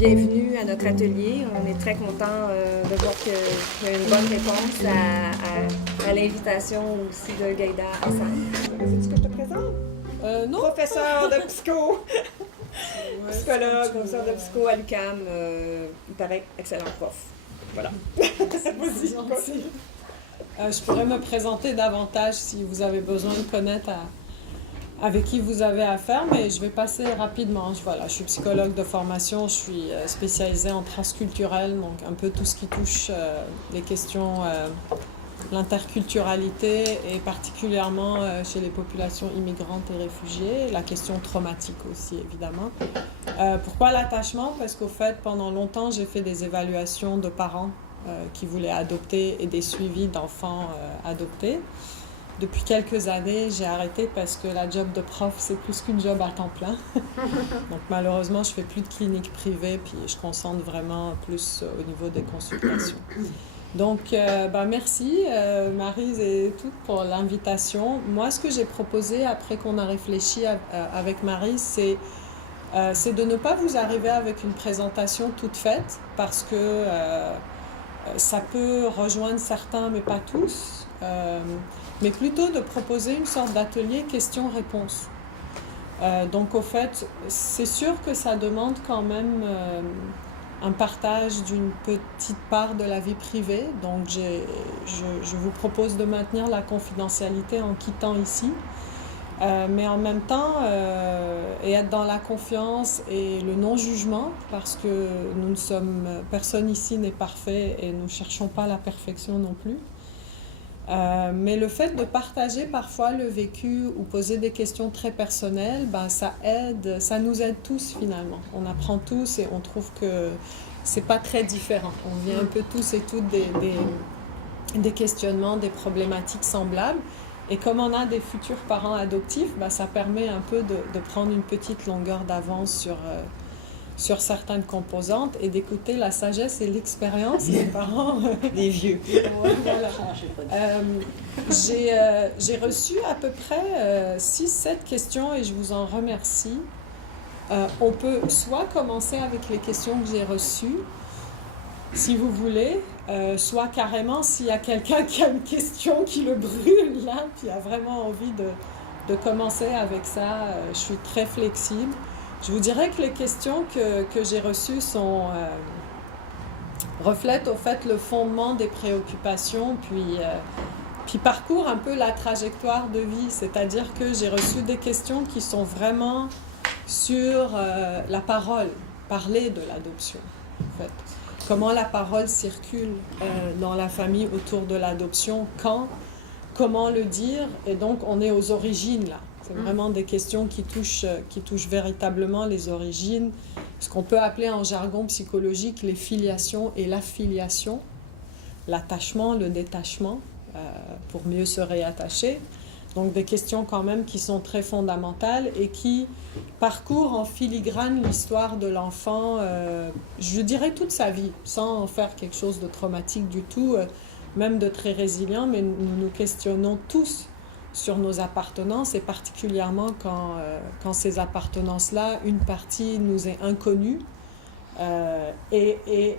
bienvenue à notre atelier. On est très content de voir qu'il y a une bonne réponse à l'invitation aussi de Gaïda Hassan. Veux-tu que je te présente? Non. Professeur de psycho, psychologue, professeur de psycho à l'UQAM. Il paraît excellent prof. Voilà. Vas-y. Je pourrais me présenter davantage si vous avez besoin de connaître avec qui vous avez affaire, mais je vais passer rapidement. Voilà, je suis psychologue de formation, je suis spécialisée en transculturel, donc un peu tout ce qui touche les questions, l'interculturalité et particulièrement chez les populations immigrantes et réfugiées, la question traumatique aussi évidemment. Pourquoi l'attachement? Parce qu'au fait, pendant longtemps, j'ai fait des évaluations de parents qui voulaient adopter et des suivis d'enfants adoptés. Depuis quelques années, j'ai arrêté parce que la job de prof, c'est plus qu'une job à temps plein. Donc malheureusement, je fais plus de clinique privée, puis je concentre vraiment plus au niveau des consultations. Donc merci Maryse et toutes pour l'invitation. Moi, ce que j'ai proposé après qu'on a réfléchi avec Maryse, c'est de ne pas vous arriver avec une présentation toute faite parce que ça peut rejoindre certains, mais pas tous. Mais plutôt de proposer une sorte d'atelier questions-réponses. Donc au fait, c'est sûr que ça demande quand même un partage d'une petite part de la vie privée. Donc je vous propose de maintenir la confidentialité en quittant ici. Mais en même temps, et être dans la confiance et le non-jugement, parce que personne ici n'est parfait et nous ne cherchons pas la perfection non plus. Mais le fait de partager parfois le vécu ou poser des questions très personnelles, ça nous aide tous finalement. On apprend tous et on trouve que c'est pas très différent. On vient un peu tous et toutes des questionnements, des problématiques semblables. Et comme on a des futurs parents adoptifs, ça permet un peu de prendre une petite longueur d'avance sur certaines composantes et d'écouter la sagesse et l'expérience des parents. Des vieux. Voilà. J'ai reçu à peu près 6-7 questions et je vous en remercie. On peut soit commencer avec les questions que j'ai reçues, si vous voulez, soit carrément s'il y a quelqu'un qui a une question qui le brûle là, qui a vraiment envie de commencer avec ça, je suis très flexible. Je vous dirais que les questions que j'ai reçues reflètent au fait le fondement des préoccupations, puis parcourent un peu la trajectoire de vie. C'est-à-dire que j'ai reçu des questions qui sont vraiment sur la parole, parler de l'adoption, en fait. Comment la parole circule dans la famille autour de l'adoption, quand, comment le dire, et donc on est aux origines là. C'est vraiment des questions qui touchent véritablement les origines, ce qu'on peut appeler en jargon psychologique les filiations et l'affiliation, l'attachement, le détachement, pour mieux se réattacher. Donc des questions quand même qui sont très fondamentales et qui parcourent en filigrane l'histoire de l'enfant, je dirais toute sa vie, sans en faire quelque chose de traumatique du tout, même de très résilient, mais nous nous questionnons tous sur nos appartenances et particulièrement quand ces appartenances-là, une partie nous est inconnue et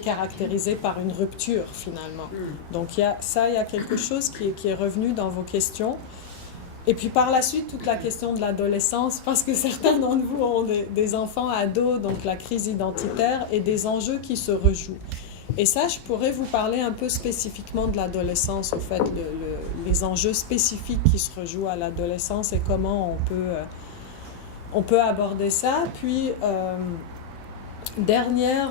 caractérisée par une rupture finalement. Donc il y a quelque chose qui est revenu dans vos questions. Et puis par la suite, toute la question de l'adolescence, parce que certains d'entre vous ont des enfants ados, donc la crise identitaire et des enjeux qui se rejouent. Et ça, je pourrais vous parler un peu spécifiquement de l'adolescence, au fait, les enjeux spécifiques qui se rejouent à l'adolescence et comment on peut aborder ça. Puis, dernière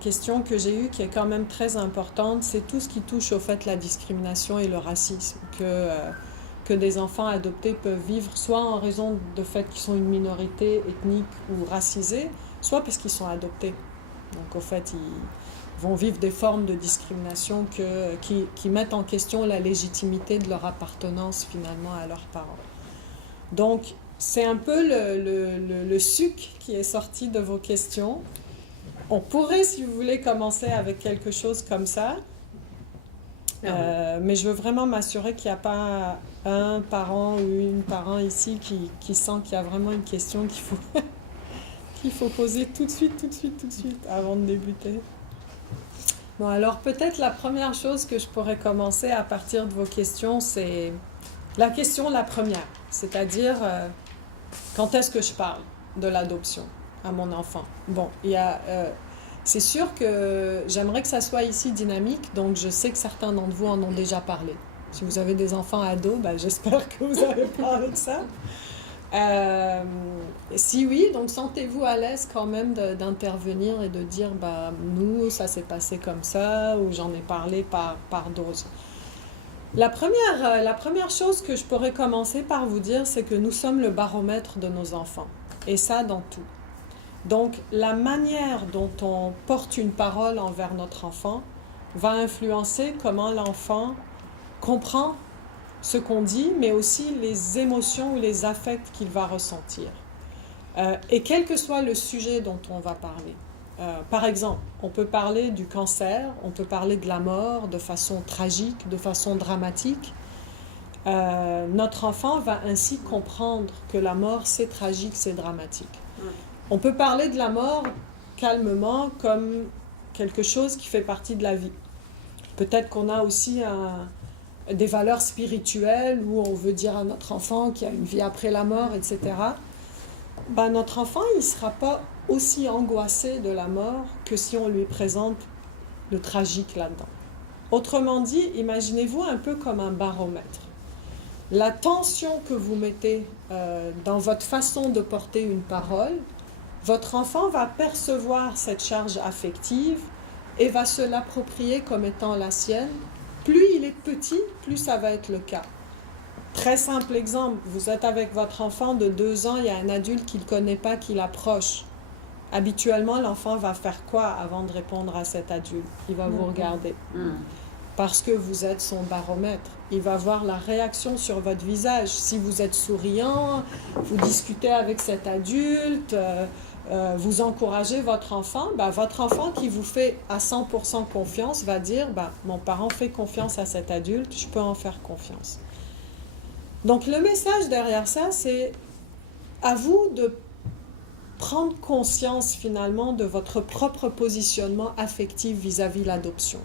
question que j'ai eue, qui est quand même très importante, c'est tout ce qui touche, au fait, la discrimination et le racisme que des enfants adoptés peuvent vivre, soit en raison du fait qu'ils sont une minorité ethnique ou racisée, soit parce qu'ils sont adoptés. Donc, au fait, ils vont vivre des formes de discrimination qui mettent en question la légitimité de leur appartenance finalement à leurs parents. Donc, c'est un peu le suc qui est sorti de vos questions. On pourrait, si vous voulez, commencer avec quelque chose comme ça. Mais je veux vraiment m'assurer qu'il n'y a pas un parent ou une parent ici qui sent qu'il y a vraiment une question qu'il qu'il faut poser tout de suite, avant de débuter? Bon, alors peut-être la première chose que je pourrais commencer à partir de vos questions, c'est la question la première, c'est-à-dire quand est-ce que je parle de l'adoption à mon enfant? Bon, c'est sûr que j'aimerais que ça soit ici dynamique, donc je sais que certains d'entre vous en ont déjà parlé. Si vous avez des enfants ados, j'espère que vous avez parlé de ça. Si oui, donc sentez-vous à l'aise quand même d'intervenir et de dire nous, ça s'est passé comme ça, ou j'en ai parlé par dose. La première chose que je pourrais commencer par vous dire, c'est que nous sommes le baromètre de nos enfants, et ça dans tout. Donc la manière dont on porte une parole envers notre enfant va influencer comment l'enfant comprend ce qu'on dit, mais aussi les émotions ou les affects qu'il va ressentir. Et quel que soit le sujet dont on va parler. Par exemple, on peut parler du cancer, on peut parler de la mort de façon tragique, de façon dramatique. Notre enfant va ainsi comprendre que la mort, c'est tragique, c'est dramatique. On peut parler de la mort calmement comme quelque chose qui fait partie de la vie. Peut-être qu'on a aussi des valeurs spirituelles où on veut dire à notre enfant qu'il y a une vie après la mort, etc. Notre enfant, il ne sera pas aussi angoissé de la mort que si on lui présente le tragique là-dedans. Autrement dit, imaginez-vous un peu comme un baromètre. La tension que vous mettez dans votre façon de porter une parole, votre enfant va percevoir cette charge affective et va se l'approprier comme étant la sienne. Plus il est petit, plus ça va être le cas. Très simple exemple, vous êtes avec votre enfant de 2 ans, il y a un adulte qui ne le connaît pas, qui l'approche. Habituellement, l'enfant va faire quoi avant de répondre à cet adulte? Il va vous regarder. Parce que vous êtes son baromètre. Il va voir la réaction sur votre visage. Si vous êtes souriant, vous discutez avec cet adulte, vous encouragez votre enfant qui vous fait à 100% confiance va dire mon parent fait confiance à cet adulte, je peux en faire confiance. Donc le message derrière ça, c'est à vous de prendre conscience finalement de votre propre positionnement affectif vis-à-vis de l'adoption.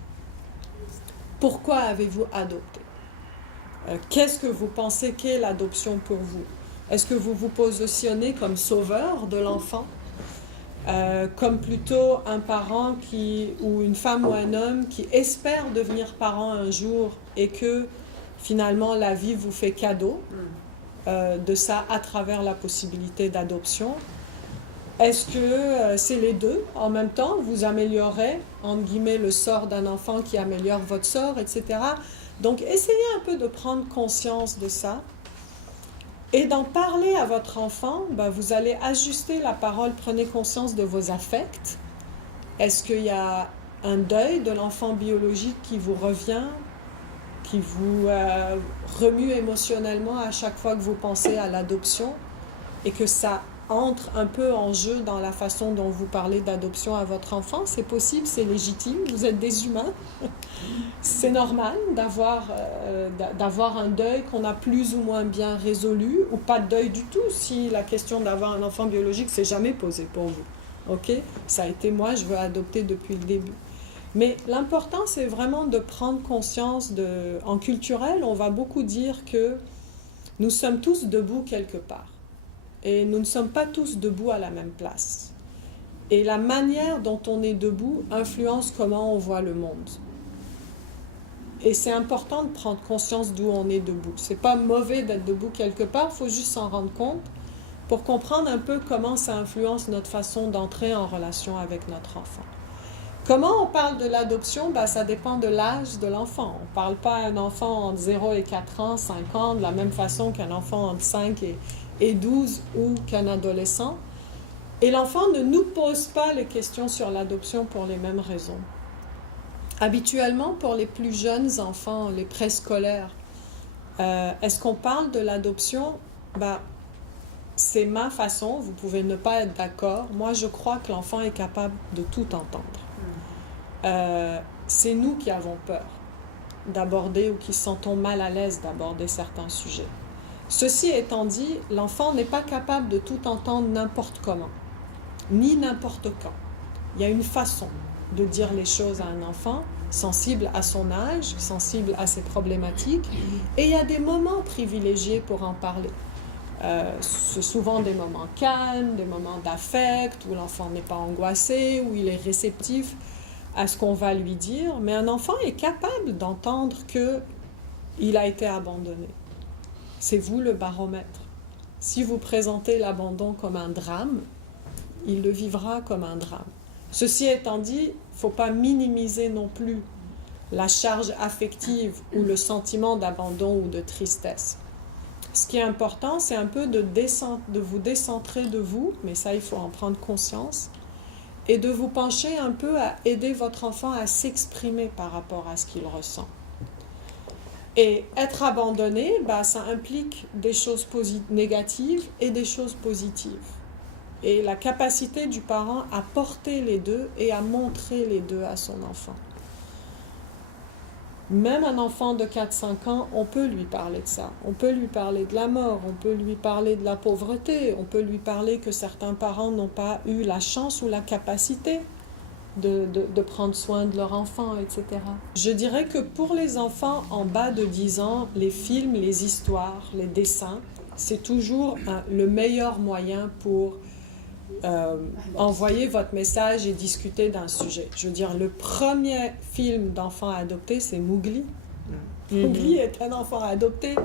Pourquoi avez-vous adopté? Qu'est-ce que vous pensez qu'est l'adoption pour vous? Est-ce que vous vous positionnez comme sauveur de l'enfant? Comme plutôt un parent ou une femme ou un homme qui espère devenir parent un jour et que finalement la vie vous fait cadeau de ça à travers la possibilité d'adoption? Est-ce que c'est les deux en même temps? Vous améliorez, entre guillemets, le sort d'un enfant qui améliore votre sort, etc. Donc essayez un peu de prendre conscience de ça. Et d'en parler à votre enfant, vous allez ajuster la parole, prenez conscience de vos affects. Est-ce qu'il y a un deuil de l'enfant biologique qui vous revient, qui vous remue émotionnellement à chaque fois que vous pensez à l'adoption et que ça entre un peu en jeu dans la façon dont vous parlez d'adoption à votre enfant? C'est possible, c'est légitime, vous êtes des humains. C'est normal d'avoir un deuil qu'on a plus ou moins bien résolu, ou pas de deuil du tout si la question d'avoir un enfant biologique s'est jamais posée pour vous. Ok? Ça a été moi, je veux adopter depuis le début. Mais l'important, c'est vraiment de prendre conscience en culturel, on va beaucoup dire que nous sommes tous debout quelque part. Et nous ne sommes pas tous debout à la même place. Et la manière dont on est debout influence comment on voit le monde. Et c'est important de prendre conscience d'où on est debout. C'est pas mauvais d'être debout quelque part, il faut juste s'en rendre compte pour comprendre un peu comment ça influence notre façon d'entrer en relation avec notre enfant. Comment on parle de l'adoption? Ça dépend de l'âge de l'enfant. On ne parle pas à un enfant entre 0 et 4 ans, 5 ans, de la même façon qu'un enfant entre 5 et 12 ou qu'un adolescent. Et l'enfant ne nous pose pas les questions sur l'adoption pour les mêmes raisons. Habituellement, pour les plus jeunes enfants, les préscolaires, est-ce qu'on parle de l'adoption? C'est ma façon, vous pouvez ne pas être d'accord. Moi, je crois que l'enfant est capable de tout entendre. C'est nous qui avons peur d'aborder ou qui se sentons mal à l'aise d'aborder certains sujets. Ceci étant dit, l'enfant n'est pas capable de tout entendre n'importe comment. ni n'importe quand. Il y a une façon de dire les choses à un enfant, sensible à son âge, sensible à ses problématiques, et il y a des moments privilégiés pour en parler. C'est souvent des moments calmes, des moments d'affect, où l'enfant n'est pas angoissé, où il est réceptif à ce qu'on va lui dire, mais un enfant est capable d'entendre qu'il a été abandonné. C'est vous le baromètre. Si vous présentez l'abandon comme un drame, il le vivra comme un drame. Ceci étant dit, il ne faut pas minimiser non plus la charge affective ou le sentiment d'abandon ou de tristesse. Ce qui est important, c'est un peu de vous décentrer de vous, mais ça, il faut en prendre conscience, et de vous pencher un peu à aider votre enfant à s'exprimer par rapport à ce qu'il ressent. Et être abandonné, ça implique des choses négatives et des choses positives. Et la capacité du parent à porter les deux et à montrer les deux à son enfant. Même un enfant de 4-5 ans, on peut lui parler de ça. On peut lui parler de la mort, on peut lui parler de la pauvreté, on peut lui parler que certains parents n'ont pas eu la chance ou la capacité de prendre soin de leur enfant, etc. Je dirais que pour les enfants en bas de 10 ans, les films, les histoires, les dessins, c'est toujours le meilleur moyen pour envoyer votre message et discuter d'un sujet. Je veux dire, le premier film d'enfant adopté, c'est Mowgli. Mowgli est un enfant adopté.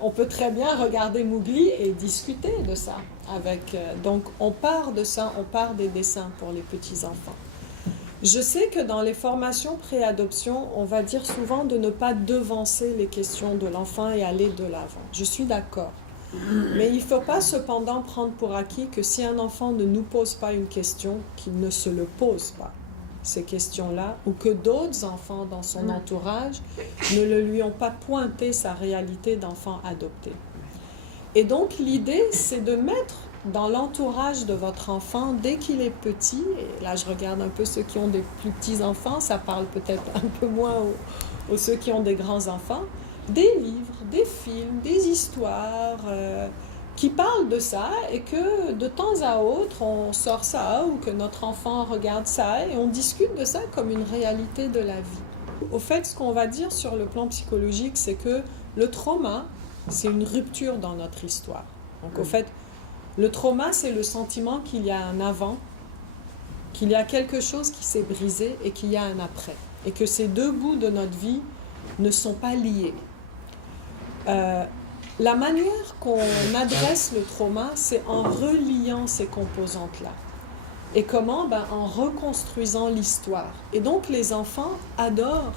On peut très bien regarder Mowgli et discuter de ça. Donc, on part de ça, on part des dessins pour les petits-enfants. Je sais que dans les formations pré-adoption, on va dire souvent de ne pas devancer les questions de l'enfant et aller de l'avant. Je suis d'accord. Mais il ne faut pas cependant prendre pour acquis que si un enfant ne nous pose pas une question, qu'il ne se le pose pas, ces questions-là, ou que d'autres enfants dans son entourage ne le lui ont pas pointé sa réalité d'enfant adopté. Et donc l'idée, c'est de mettre dans l'entourage de votre enfant, dès qu'il est petit, et là je regarde un peu ceux qui ont des plus petits enfants, ça parle peut-être un peu moins aux ceux qui ont des grands enfants, des livres, des films, des histoires qui parlent de ça et que de temps à autre on sort ça ou que notre enfant regarde ça et on discute de ça comme une réalité de la vie. Au fait, ce qu'on va dire sur le plan psychologique, c'est que le trauma, c'est une rupture dans notre histoire. Donc au fait, le trauma, c'est le sentiment qu'il y a un avant, qu'il y a quelque chose qui s'est brisé et qu'il y a un après. Et que ces deux bouts de notre vie ne sont pas liés. La manière qu'on adresse le trauma, c'est en reliant ces composantes-là. Et comment? En reconstruisant l'histoire. Et donc, les enfants adorent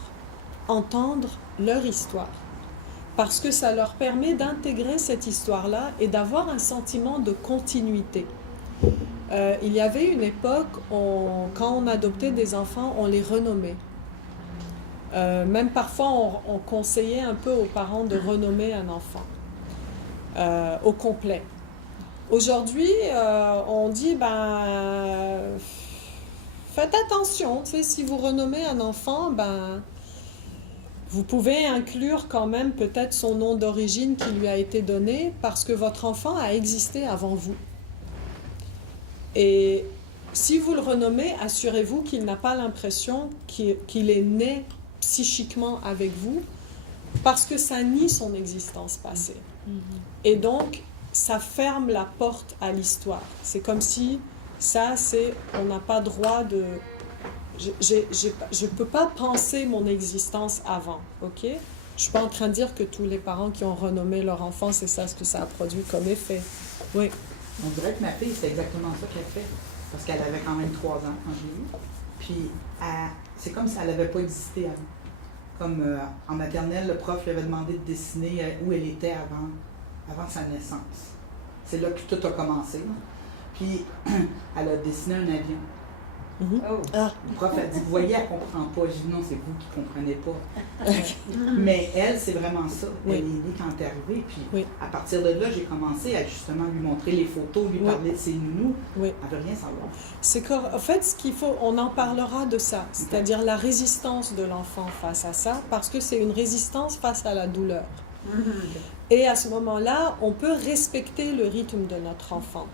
entendre leur histoire. Parce que ça leur permet d'intégrer cette histoire-là et d'avoir un sentiment de continuité. Il y avait une époque, quand on adoptait des enfants, on les renommait. Même parfois, on conseillait un peu aux parents de renommer un enfant au complet. Aujourd'hui, on dit, faites attention, si vous renommez un enfant, vous pouvez inclure quand même peut-être son nom d'origine qui lui a été donné parce que votre enfant a existé avant vous. Et si vous le renommez, assurez-vous qu'il n'a pas l'impression qu'il est né psychiquement avec vous parce que ça nie son existence passée. Et donc, ça ferme la porte à l'histoire. C'est comme si on n'a pas droit de... Je ne peux pas penser mon existence avant, ok? Je ne suis pas en train de dire que tous les parents qui ont renommé leur enfant, c'est ça ce que ça a produit comme effet. Oui. On dirait que ma fille, c'est exactement ça qu'elle fait. Parce qu'elle avait quand même 3 ans quand je l'ai eue. Puis, c'est comme si elle n'avait pas existé avant. Comme en maternelle, le prof lui avait demandé de dessiner où elle était avant sa naissance. C'est là que tout a commencé. Puis, elle a dessiné un avion. Le prof a dit, vous voyez, elle ne comprend pas. J'ai dit, non, c'est vous qui ne comprenez pas. Mais elle, c'est vraiment ça. Elle est née quand elle est arrivée. Puis, à partir de là, j'ai commencé à justement lui montrer les photos, lui parler de ses nounous. Elle ne veut rien savoir. En fait, ce qu'il faut, on en parlera de ça. C'est-à-dire la résistance de l'enfant face à ça, parce que c'est une résistance face à la douleur. Et à ce moment-là, on peut respecter le rythme de notre enfant.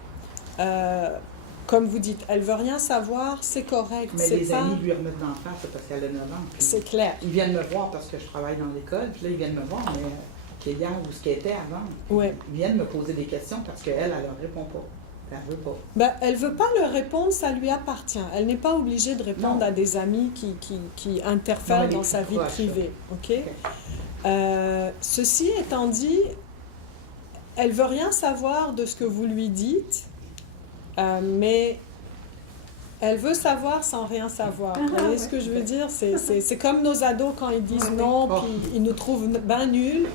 comme vous dites, elle veut rien savoir, c'est correct. Mais c'est les pas... amis lui remettent d'en face c'est parce qu'elle a 9 ans. Puis C'est clair. ils viennent me voir parce que je travaille dans l'école, puis là, ils viennent me voir, mais Kélia, où ce qu'elle était avant, Ouais. ils viennent me poser des questions parce qu'elle, elle leur répond pas. Elle veut pas. Ben, elle veut pas leur répondre, ça lui appartient. Elle n'est pas obligée de répondre Non. à des amis qui interfèrent Non, elle est dans plus sa vie proche, privée. Ok. Ok. Ceci étant dit, elle veut rien savoir de ce que vous lui dites, mais elle veut savoir sans rien savoir. Vous voyez ce que je veux dire? C'est comme nos ados quand ils disent non, Oh. puis ils nous trouvent ben nuls.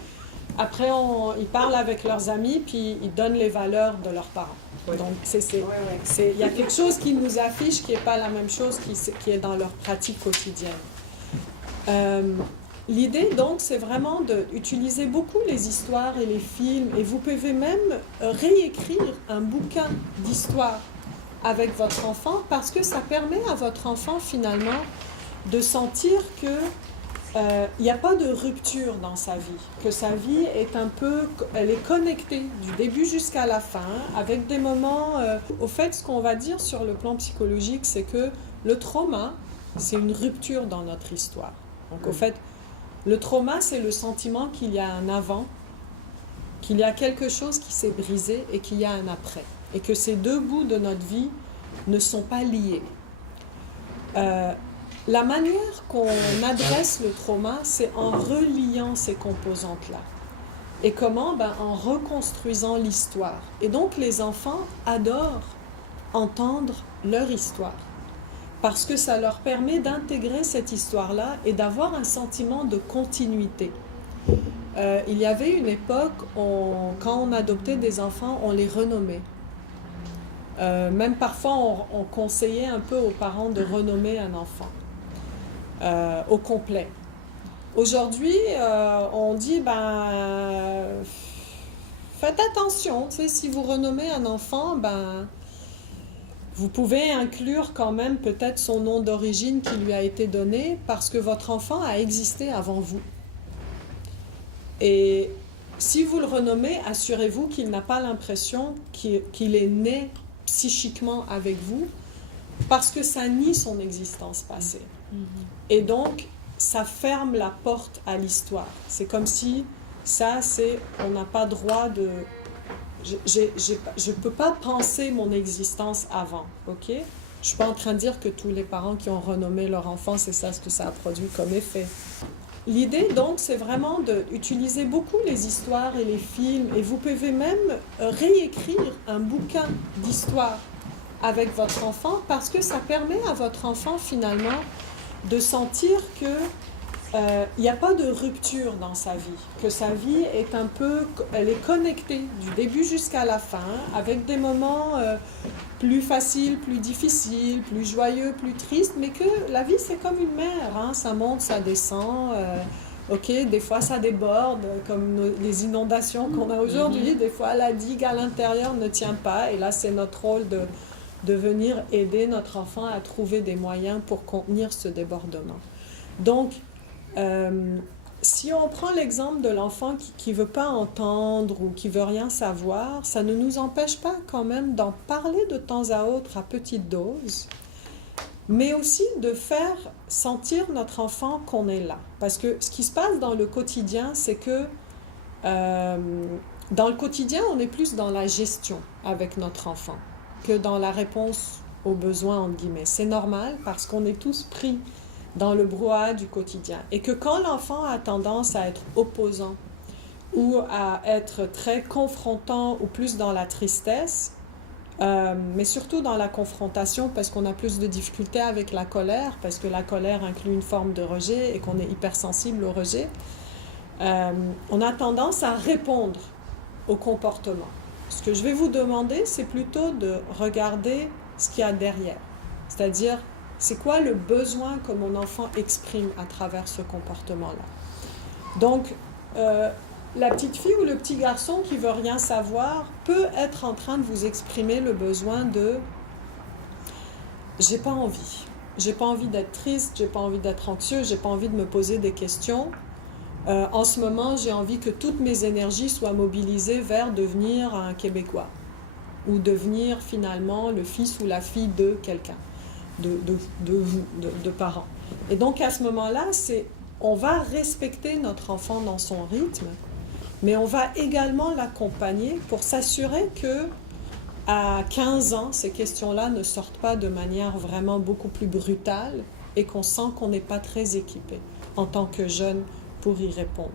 Après, ils parlent avec leurs amis, puis ils donnent les valeurs de leurs parents. Oui. Donc, Ouais, ouais. il y a quelque chose qui nous affiche qui n'est pas la même chose qui est dans leur pratique quotidienne. L'idée, donc, c'est vraiment d'utiliser beaucoup les histoires et les films, et vous pouvez même réécrire un bouquin d'histoire avec votre enfant, parce que ça permet à votre enfant, finalement, de sentir que il n'y a pas de rupture dans sa vie, que sa vie est elle est connectée du début jusqu'à la fin, avec des moments... Au fait, ce qu'on va dire sur le plan psychologique, c'est que le trauma, c'est une rupture dans notre histoire. Donc, au fait, le trauma, c'est le sentiment qu'il y a un avant, qu'il y a quelque chose qui s'est brisé et qu'il y a un après, et que ces deux bouts de notre vie ne sont pas liés. La manière qu'on adresse le trauma, c'est en reliant ces composantes-là. Et comment? En reconstruisant l'histoire. Et donc, les enfants adorent entendre leur histoire, parce que ça leur permet d'intégrer cette histoire-là et d'avoir un sentiment de continuité. Il y avait une époque, quand on adoptait des enfants, on les renommait. Même parfois, on conseillait un peu aux parents de renommer un enfant. Au complet. Aujourd'hui, on dit, faites attention, si vous renommez un enfant, vous pouvez inclure quand même peut-être son nom d'origine qui lui a été donné parce que votre enfant a existé avant vous. Et si vous le renommez, assurez-vous qu'il n'a pas l'impression qu'il est né psychiquement avec vous, parce que ça nie son existence passée. Et donc, ça ferme la porte à l'histoire. C'est comme si on n'a pas droit de... Je peux pas penser mon existence avant, ok? Je suis pas en train de dire que tous les parents qui ont renommé leur enfant, c'est ça ce que ça a produit comme effet. L'idée, donc, c'est vraiment d'utiliser beaucoup les histoires et les films, et vous pouvez même réécrire un bouquin d'histoire avec votre enfant, parce que ça permet à votre enfant, finalement, de sentir que il n'y a pas de rupture dans sa vie, que sa vie elle est connectée du début jusqu'à la fin, avec des moments plus faciles, plus difficiles, plus joyeux, plus tristes, mais que la vie c'est comme une mer, hein, ça monte, ça descend, ok, des fois ça déborde, comme les inondations qu'on a aujourd'hui, des fois la digue à l'intérieur ne tient pas, et là c'est notre rôle de venir aider notre enfant à trouver des moyens pour contenir ce débordement. Donc, si on prend l'exemple de l'enfant qui ne veut pas entendre ou qui ne veut rien savoir, ça ne nous empêche pas quand même d'en parler de temps à autre à petite dose, mais aussi de faire sentir notre enfant qu'on est là. Parce que ce qui se passe dans le quotidien, c'est que dans le quotidien, on est plus dans la gestion avec notre enfant que dans la réponse aux besoins, entre guillemets. C'est normal parce qu'on est tous pris dans le brouhaha du quotidien. Et que quand l'enfant a tendance à être opposant ou à être très confrontant ou plus dans la tristesse, mais surtout dans la confrontation parce qu'on a plus de difficultés avec la colère, parce que la colère inclut une forme de rejet et qu'on est hypersensible au rejet, on a tendance à répondre au comportement. Ce que je vais vous demander, c'est plutôt de regarder ce qu'il y a derrière. C'est-à-dire, c'est quoi le besoin que mon enfant exprime à travers ce comportement-là. Donc, la petite fille ou le petit garçon qui veut rien savoir peut être en train de vous exprimer le besoin de « j'ai pas envie d'être triste, j'ai pas envie d'être anxieux, j'ai pas envie de me poser des questions. En ce moment, j'ai envie que toutes mes énergies soient mobilisées vers devenir un Québécois ou devenir finalement le fils ou la fille de quelqu'un, de vous, de parents. Et donc à ce moment-là, on va respecter notre enfant dans son rythme, mais on va également l'accompagner pour s'assurer que à 15 ans, ces questions-là ne sortent pas de manière vraiment beaucoup plus brutale et qu'on sent qu'on n'est pas très équipé en tant que jeune pour y répondre.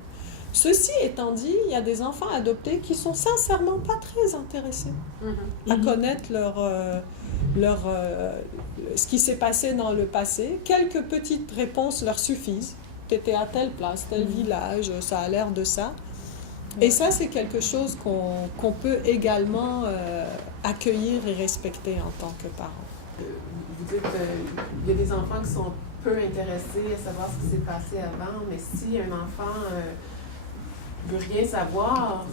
Ceci étant dit, il y a des enfants adoptés qui sont sincèrement pas très intéressés à connaître ce qui s'est passé dans le passé. Quelques petites réponses leur suffisent. Tu étais à telle place, tel village, ça a l'air de ça. Et ça, c'est quelque chose qu'on peut également accueillir et respecter en tant que parent. Vous dites qu'il y a des enfants qui sont peu intéressés à savoir ce qui s'est passé avant, mais si un enfant veut rien savoir,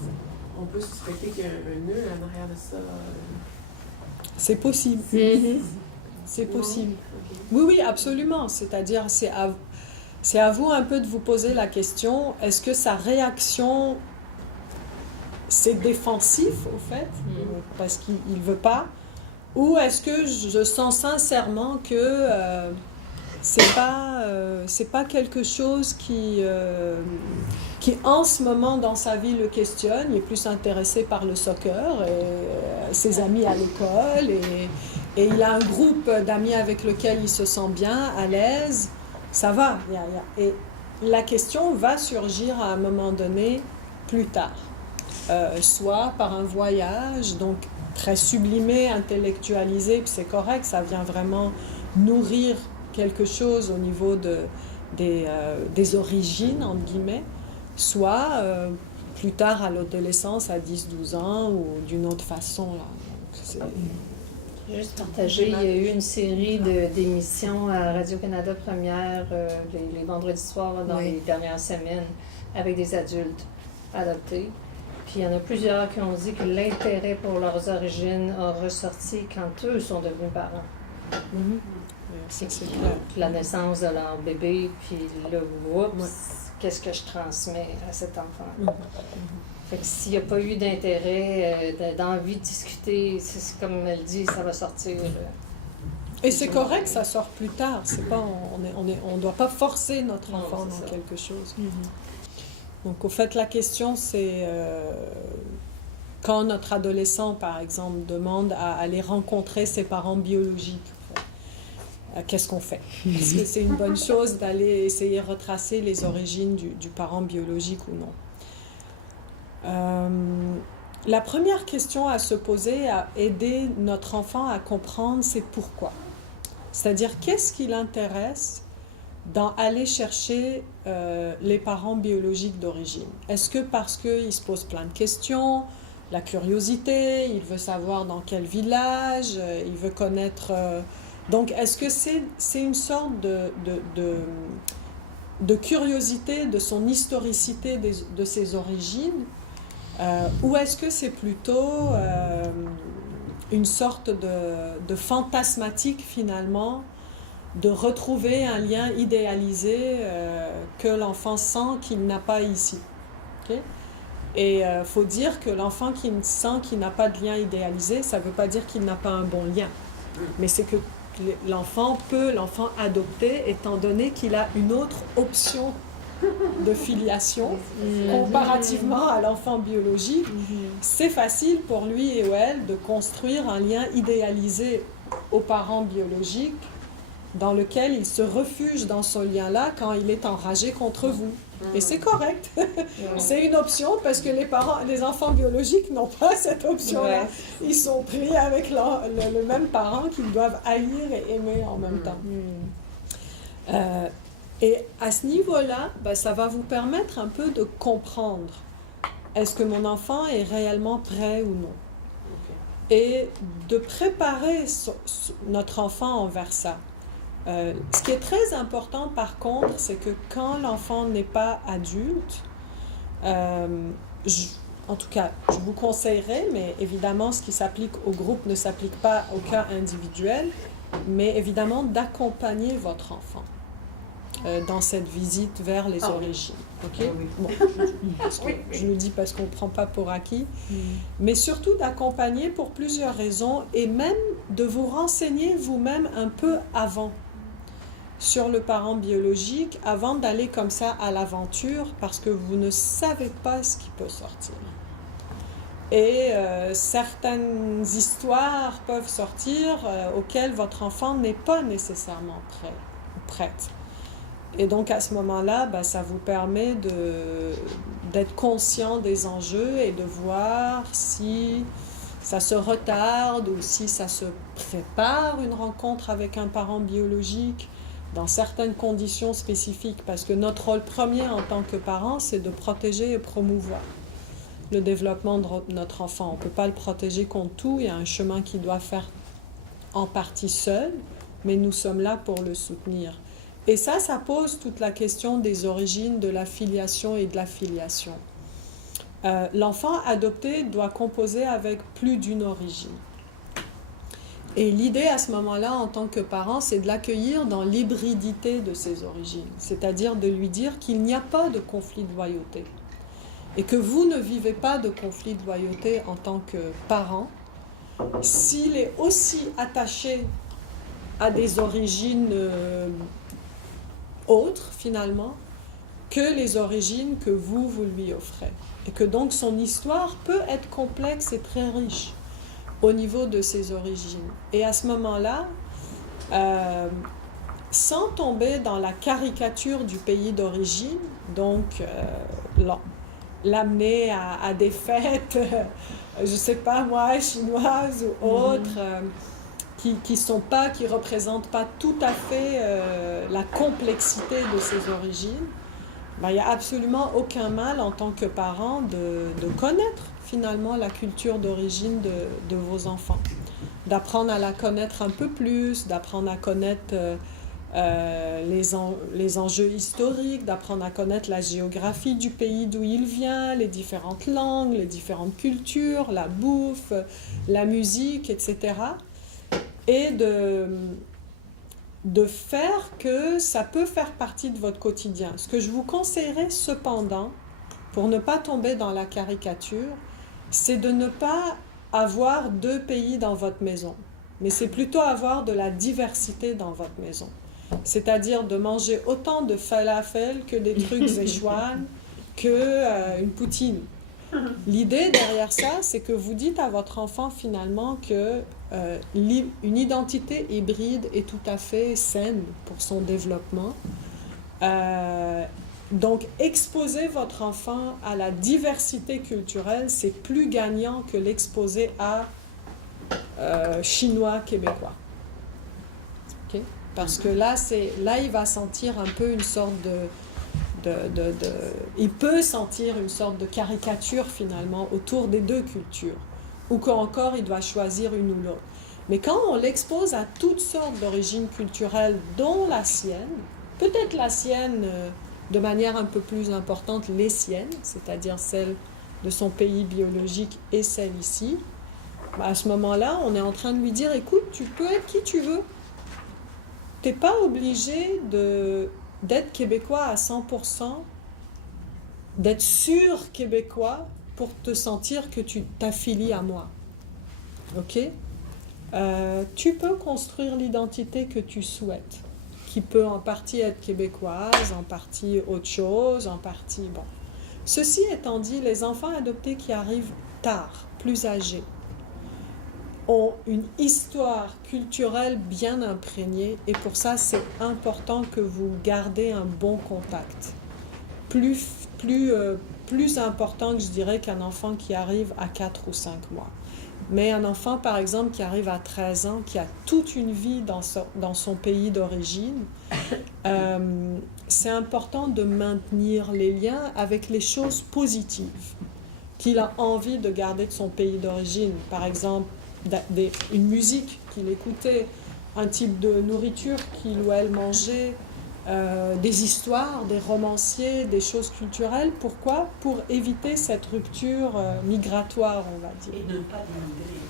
on peut suspecter qu'il y a un nœud en arrière de ça. C'est possible. C'est possible. Oui, oui, absolument. C'est-à-dire, c'est à vous un peu de vous poser la question, est-ce que sa réaction, c'est défensif, au fait, parce qu'il ne veut pas, ou est-ce que je sens sincèrement que c'est pas quelque chose qui, en ce moment, dans sa vie, le questionne. Il est plus intéressé par le soccer, et ses amis à l'école, et il a un groupe d'amis avec lequel il se sent bien, à l'aise. Ça va. Et la question va surgir à un moment donné, plus tard. Soit par un voyage, donc très sublimé, intellectualisé, puis c'est correct, ça vient vraiment nourrir quelque chose au niveau des origines, entre guillemets, soit plus tard à l'adolescence, à 10-12 ans, ou d'une autre façon. Là. Donc, juste partager, il y a eu une série d'émissions à Radio-Canada Première les vendredis soirs dans les dernières semaines avec des adultes adoptés. Puis il y en a plusieurs qui ont dit que l'intérêt pour leurs origines a ressorti quand eux sont devenus parents. c'est clair. La naissance de leur bébé, puis le qu'est-ce que je transmets à cet enfant. Fait que s'il n'y a pas eu d'intérêt, d'envie de discuter, c'est comme elle dit, ça va sortir. Et c'est correct, ça sort plus tard. C'est pas, on doit pas forcer notre enfant dans quelque chose. Donc, au fait, la question, c'est quand notre adolescent, par exemple, demande à aller rencontrer ses parents biologiques, qu'est-ce qu'on fait? Est-ce que c'est une bonne chose d'aller essayer de retracer les origines du parent biologique ou non? La première question à se poser, à aider notre enfant à comprendre, c'est pourquoi. C'est-à-dire, qu'est-ce qui l'intéresse dans aller chercher les parents biologiques d'origine? Est-ce que parce qu'il se pose plein de questions, la curiosité, il veut savoir dans quel village, il veut connaître... donc, est-ce que c'est une sorte de curiosité de son historicité de ses origines, ou est-ce que c'est plutôt une sorte de fantasmatique finalement, de retrouver un lien idéalisé que l'enfant sent qu'il n'a pas ici. Okay? Et il faut dire que l'enfant qui sent qu'il n'a pas de lien idéalisé, ça ne veut pas dire qu'il n'a pas un bon lien, mais c'est que l'enfant adopté, étant donné qu'il a une autre option de filiation comparativement à l'enfant biologique, c'est facile pour lui et elle de construire un lien idéalisé aux parents biologiques dans lequel il se refuge dans ce lien-là quand il est enragé contre vous. Et c'est correct. C'est une option parce que les enfants biologiques n'ont pas cette option-là. Ils sont pris avec le même parent qu'ils doivent haïr et aimer en même temps. Et à ce niveau-là, ça va vous permettre un peu de comprendre est-ce que mon enfant est réellement prêt ou non. Et de préparer notre enfant envers ça. Ce qui est très important par contre, c'est que quand l'enfant n'est pas adulte, en tout cas, je vous conseillerais, mais évidemment ce qui s'applique au groupe ne s'applique pas au cas individuel, mais évidemment d'accompagner votre enfant. dans cette visite vers les origines. Ok? Oui. Bon, je le dis parce qu'on ne prend pas pour acquis, mais surtout d'accompagner pour plusieurs raisons et même de vous renseigner vous-même un peu avant sur le parent biologique, avant d'aller comme ça à l'aventure, parce que vous ne savez pas ce qui peut sortir. Et certaines histoires peuvent sortir auxquelles votre enfant n'est pas nécessairement prêt ou prête. Et donc à ce moment-là, ça vous permet d'être conscient des enjeux et de voir si ça se retarde ou si ça se prépare une rencontre avec un parent biologique dans certaines conditions spécifiques. Parce que notre rôle premier en tant que parent, c'est de protéger et promouvoir le développement de notre enfant. On ne peut pas le protéger contre tout, il y a un chemin qu'il doit faire en partie seul, mais nous sommes là pour le soutenir. Et ça pose toute la question des origines, de la filiation et de l'affiliation. L'enfant adopté doit composer avec plus d'une origine. Et l'idée à ce moment-là, en tant que parent, c'est de l'accueillir dans l'hybridité de ses origines, c'est-à-dire de lui dire qu'il n'y a pas de conflit de loyauté et que vous ne vivez pas de conflit de loyauté en tant que parent s'il est aussi attaché à des origines autres, finalement, que les origines que vous lui offrez. Et que donc son histoire peut être complexe et très riche au niveau de ses origines. Et à ce moment-là, sans tomber dans la caricature du pays d'origine, donc l'amener à des fêtes, je ne sais pas moi, chinoises ou autres, qui représentent pas tout à fait la complexité de ses origines, il n'y a absolument aucun mal en tant que parent de connaître finalement la culture d'origine de vos enfants, d'apprendre à la connaître un peu plus, d'apprendre à connaître les enjeux historiques, d'apprendre à connaître la géographie du pays d'où il vient, les différentes langues, les différentes cultures, la bouffe, la musique, etc. Et de faire que ça peut faire partie de votre quotidien. Ce que je vous conseillerais cependant, pour ne pas tomber dans la caricature, c'est de ne pas avoir 2 pays dans votre maison, mais c'est plutôt avoir de la diversité dans votre maison. C'est-à-dire de manger autant de falafel que des trucs Szechuan, qu'une poutine. L'idée derrière ça, c'est que vous dites à votre enfant finalement que une identité hybride est tout à fait saine pour son développement. Donc, exposer votre enfant à la diversité culturelle, c'est plus gagnant que l'exposer à chinois, québécois. Okay? Parce que là, il va sentir un peu une sorte il peut sentir une sorte de caricature finalement autour des 2 cultures, ou qu'encore il doit choisir une ou l'autre. Mais quand on l'expose à toutes sortes d'origines culturelles, dont la sienne, peut-être la sienne de manière un peu plus importante, les siennes, c'est-à-dire celle de son pays biologique et celle ici, à ce moment-là, on est en train de lui dire, écoute, tu peux être qui tu veux. Tu n'es pas obligé d'être québécois à 100%, d'être sûr québécois pour te sentir que tu t'affilies à moi. Ok? Tu peux construire l'identité que tu souhaites, qui peut en partie être québécoise, en partie autre chose, en partie... Bon. Ceci étant dit, les enfants adoptés qui arrivent tard, plus âgés, ont une histoire culturelle bien imprégnée et pour ça, c'est important que vous gardez un bon contact. Plus important que je dirais qu'un enfant qui arrive à 4 ou 5 mois. Mais un enfant, par exemple, qui arrive à 13 ans, qui a toute une vie dans son pays d'origine, c'est important de maintenir les liens avec les choses positives qu'il a envie de garder de son pays d'origine. Par exemple, une musique qu'il écoutait, un type de nourriture qu'il ou elle mangeait, des histoires, des romanciers, des choses culturelles. Pourquoi? Pour éviter cette rupture migratoire, on va dire. Et ne pas dénigrer.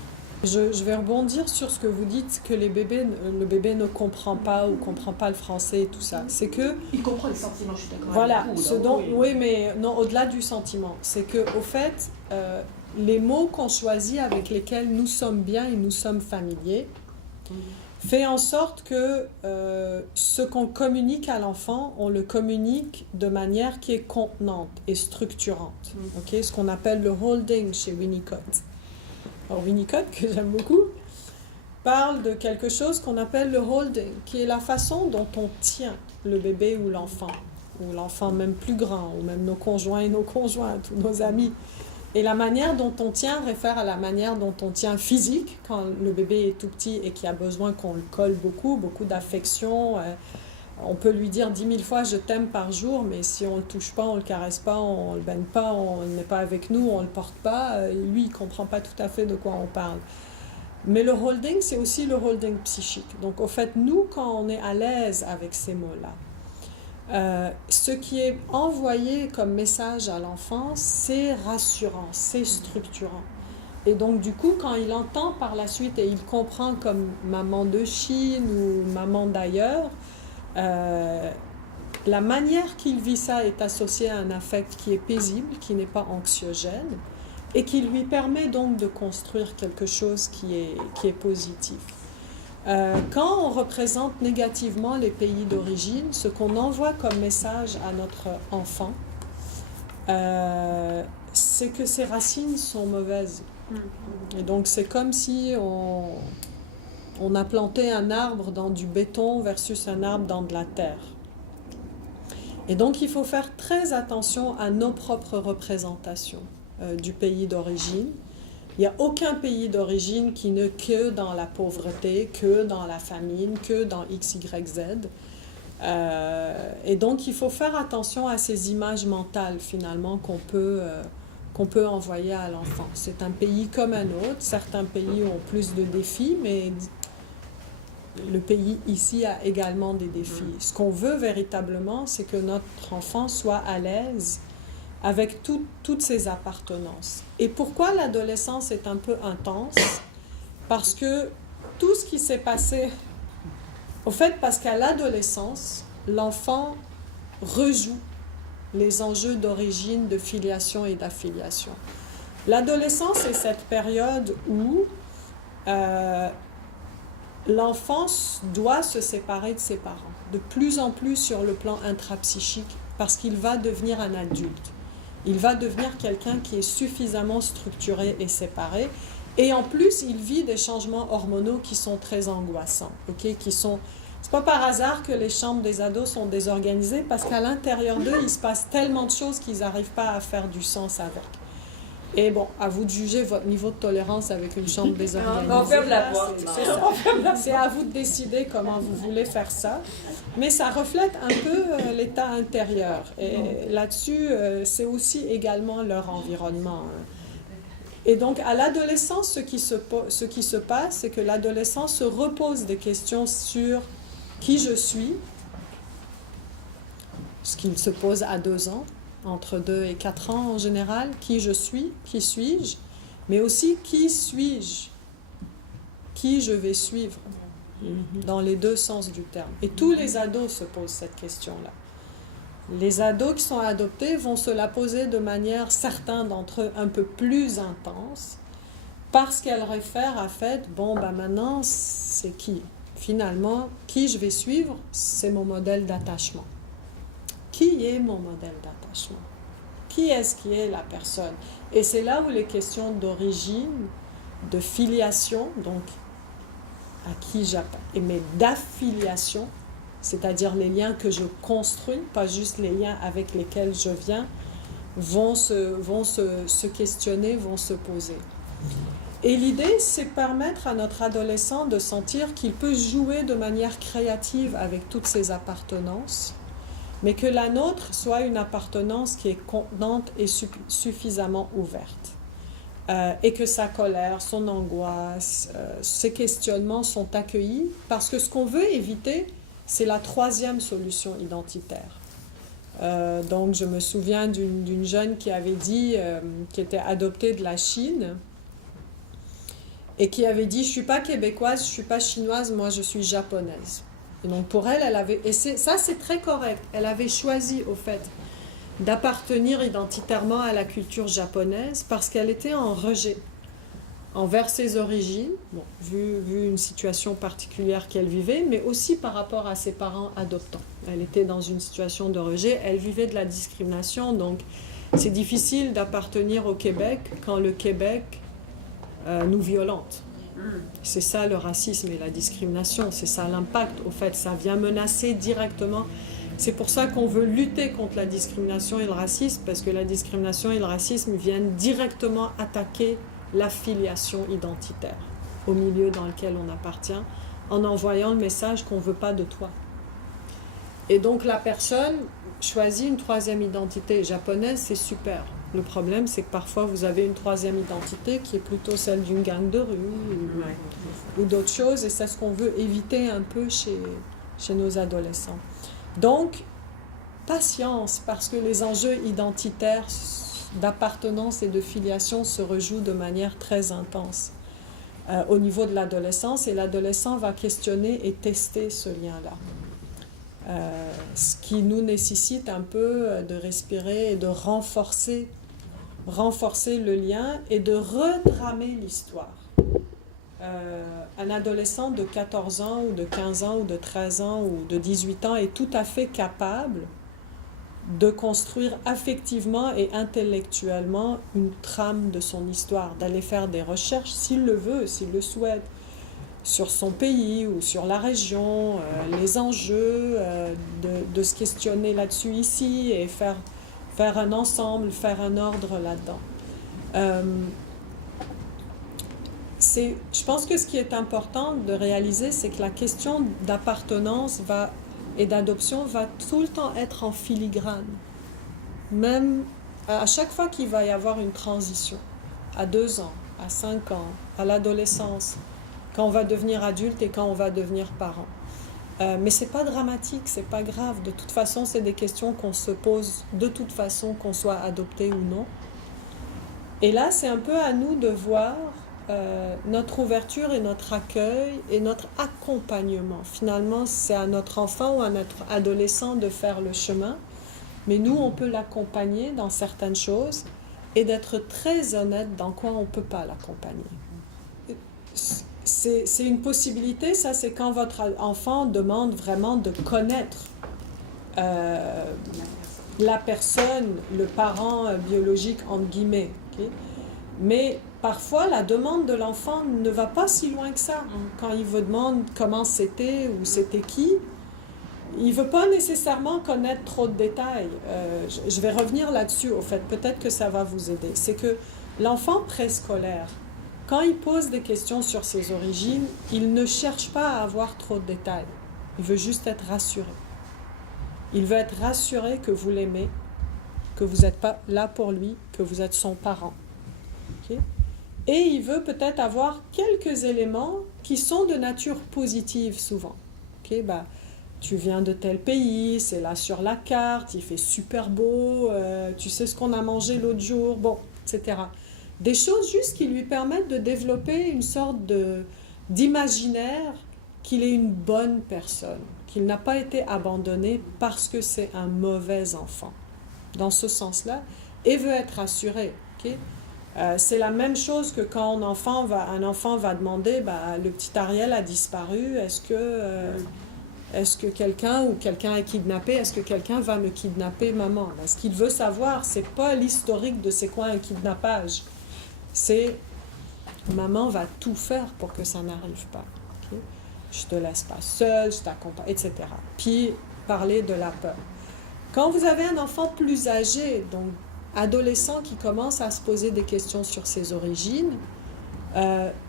Je vais rebondir sur ce que vous dites, que le bébé ne comprend pas ou comprend pas le français et tout ça. C'est que... Il comprend les sentiments, je suis d'accord. Voilà, avec vous, ce là, dont, oui. oui, mais non, au-delà du sentiment, c'est que au fait, les mots qu'on choisit avec lesquels nous sommes bien et nous sommes familiers, fait en sorte que ce qu'on communique à l'enfant, on le communique de manière qui est contenante et structurante. Okay? Ce qu'on appelle le holding chez Winnicott. Alors Winnicott, que j'aime beaucoup, parle de quelque chose qu'on appelle le holding, qui est la façon dont on tient le bébé ou l'enfant même plus grand, ou même nos conjoints et nos conjointes, ou nos amis. Et la manière dont on tient réfère à la manière dont on tient physique, quand le bébé est tout petit et qui a besoin qu'on le colle beaucoup d'affection. On peut lui dire 10 000 fois « je t'aime » par jour, mais si on ne le touche pas, on ne le caresse pas, on ne le baigne pas, on n'est pas avec nous, on ne le porte pas, lui, il ne comprend pas tout à fait de quoi on parle. Mais le holding, c'est aussi le holding psychique. Donc, au fait, nous, quand on est à l'aise avec ces mots-là, ce qui est envoyé comme message à l'enfant, c'est rassurant, c'est structurant. Et donc, du coup, quand il entend par la suite et il comprend comme maman de Chine ou maman d'ailleurs, la manière qu'il vit ça est associée à un affect qui est paisible, qui n'est pas anxiogène, et qui lui permet donc de construire quelque chose qui est positif. Quand on représente négativement les pays d'origine, ce qu'on envoie comme message à notre enfant, c'est que ses racines sont mauvaises. Et donc c'est comme si on a planté un arbre dans du béton versus un arbre dans de la terre. Et donc il faut faire très attention à nos propres représentations du pays d'origine. Il n'y a aucun pays d'origine qui n'est que dans la pauvreté, que dans la famine, que dans X, Y, Z. Et donc, il faut faire attention à ces images mentales, finalement, qu'on peut envoyer à l'enfant. C'est un pays comme un autre. Certains pays ont plus de défis, mais le pays ici a également des défis. Ce qu'on veut véritablement, c'est que notre enfant soit à l'aise avec toutes ses appartenances. Et pourquoi l'adolescence est un peu intense? Parce que tout ce qui s'est passé, au fait, parce qu'à l'adolescence, l'enfant rejoue les enjeux d'origine, de filiation et d'affiliation. L'adolescence est cette période où l'enfant doit se séparer de ses parents, de plus en plus sur le plan intrapsychique, parce qu'il va devenir un adulte. Il va devenir quelqu'un qui est suffisamment structuré et séparé. Et en plus, il vit des changements hormonaux qui sont très angoissants. Okay? C'est pas par hasard que les chambres des ados sont désorganisées, parce qu'à l'intérieur d'eux, il se passe tellement de choses qu'ils n'arrivent pas à faire du sens avec. Et bon, à vous de juger votre niveau de tolérance avec une chambre désorganisée. On ferme la porte. C'est ça. C'est à vous de décider comment vous voulez faire ça. Mais ça reflète un peu l'état intérieur. Et là-dessus, c'est aussi également leur environnement. Et donc, à l'adolescence, ce qui se passe, c'est que l'adolescent se repose des questions sur qui je suis, ce qu'il se pose à 2 ans, entre 2 et 4 ans en général, qui je suis, qui suis-je, mais aussi qui suis-je, qui je vais suivre, dans les 2 sens du terme. Et tous les ados se posent cette question-là. Les ados qui sont adoptés vont se la poser de manière, certains d'entre eux, un peu plus intense, parce qu'elle réfère à fait, maintenant, c'est qui? Finalement, qui je vais suivre, c'est mon modèle d'attachement. Qui est mon modèle d'attachement? Qui est-ce qui est la personne? Et c'est là où les questions d'origine, de filiation, donc à qui j'appartiens, mais d'affiliation, c'est-à-dire les liens que je construis, pas juste les liens avec lesquels je viens, vont se questionner, vont se poser. Et l'idée, c'est permettre à notre adolescent de sentir qu'il peut jouer de manière créative avec toutes ses appartenances, mais que la nôtre soit une appartenance qui est contenante et suffisamment ouverte. Et que sa colère, son angoisse, ses questionnements sont accueillis, parce que ce qu'on veut éviter, c'est la 3e solution identitaire. Donc, je me souviens d'une jeune qui avait dit, qui était adoptée de la Chine, et qui avait dit « Je ne suis pas québécoise, je ne suis pas chinoise, moi je suis japonaise ». Et donc pour elle, ça c'est très correct, elle avait choisi au fait d'appartenir identitairement à la culture japonaise parce qu'elle était en rejet envers ses origines, bon, vu une situation particulière qu'elle vivait, mais aussi par rapport à ses parents adoptants. Elle était dans une situation de rejet, elle vivait de la discrimination, donc c'est difficile d'appartenir au Québec quand le Québec nous violente. C'est ça le racisme et la discrimination, c'est ça l'impact, au fait, ça vient menacer directement. C'est pour ça qu'on veut lutter contre la discrimination et le racisme, parce que la discrimination et le racisme viennent directement attaquer l'affiliation identitaire au milieu dans lequel on appartient, en envoyant le message qu'on ne veut pas de toi. Et donc la personne choisit une troisième identité japonaise, c'est super. Le problème, c'est que parfois vous avez une troisième identité qui est plutôt celle d'une gang de rue ou d'autres choses, et c'est ce qu'on veut éviter un peu chez nos adolescents. Donc, patience, parce que les enjeux identitaires d'appartenance et de filiation se rejouent de manière très intense au niveau de l'adolescence, et l'adolescent va questionner et tester ce lien-là. Ce qui nous nécessite un peu de respirer et de renforcer le lien et de retramer l'histoire. Un adolescent de 14 ans ou de 15 ans ou de 13 ans ou de 18 ans est tout à fait capable de construire affectivement et intellectuellement une trame de son histoire, d'aller faire des recherches s'il le veut, s'il le souhaite, sur son pays ou sur la région, les enjeux, de se questionner là-dessus ici et faire un ensemble, faire un ordre là-dedans. Je pense que ce qui est important de réaliser, c'est que la question d'appartenance et d'adoption va tout le temps être en filigrane. Même à chaque fois qu'il va y avoir une transition, à 2 ans, à 5 ans, à l'adolescence, quand on va devenir adulte et quand on va devenir parent. Mais c'est pas dramatique, c'est pas grave. De toute façon, c'est des questions qu'on se pose de toute façon, qu'on soit adopté ou non. Et là, c'est un peu à nous de voir notre ouverture et notre accueil et notre accompagnement. Finalement, c'est à notre enfant ou à notre adolescent de faire le chemin, mais nous, on peut l'accompagner dans certaines choses et d'être très honnête dans quoi on ne peut pas l'accompagner. C'est une possibilité, ça, c'est quand votre enfant demande vraiment de connaître la personne, le parent biologique, entre guillemets. Okay? Mais parfois, la demande de l'enfant ne va pas si loin que ça. Quand il vous demande comment c'était ou c'était qui, il ne veut pas nécessairement connaître trop de détails. Je vais revenir là-dessus, au fait, peut-être que ça va vous aider. C'est que l'enfant préscolaire, quand il pose des questions sur ses origines, il ne cherche pas à avoir trop de détails. Il veut juste être rassuré. Il veut être rassuré que vous l'aimez, que vous n'êtes pas là pour lui, que vous êtes son parent. Okay? Et il veut peut-être avoir quelques éléments qui sont de nature positive souvent. Okay? Tu viens de tel pays, c'est là sur la carte, il fait super beau, tu sais ce qu'on a mangé l'autre jour, bon, etc. Des choses juste qui lui permettent de développer une sorte d'imaginaire qu'il est une bonne personne, qu'il n'a pas été abandonné parce que c'est un mauvais enfant, dans ce sens-là, et veut être rassuré. Okay? C'est la même chose que quand un enfant va demander, le petit Ariel a disparu, est-ce que quelqu'un est kidnappé, est-ce que quelqu'un va me kidnapper, maman? Ce qu'il veut savoir, c'est pas l'historique de c'est quoi un kidnappage. C'est maman va tout faire pour que ça n'arrive pas. Okay? Je te laisse pas seule, je t'accompagne, etc. Puis parler de la peur. Quand vous avez un enfant plus âgé, donc adolescent qui commence à se poser des questions sur ses origines,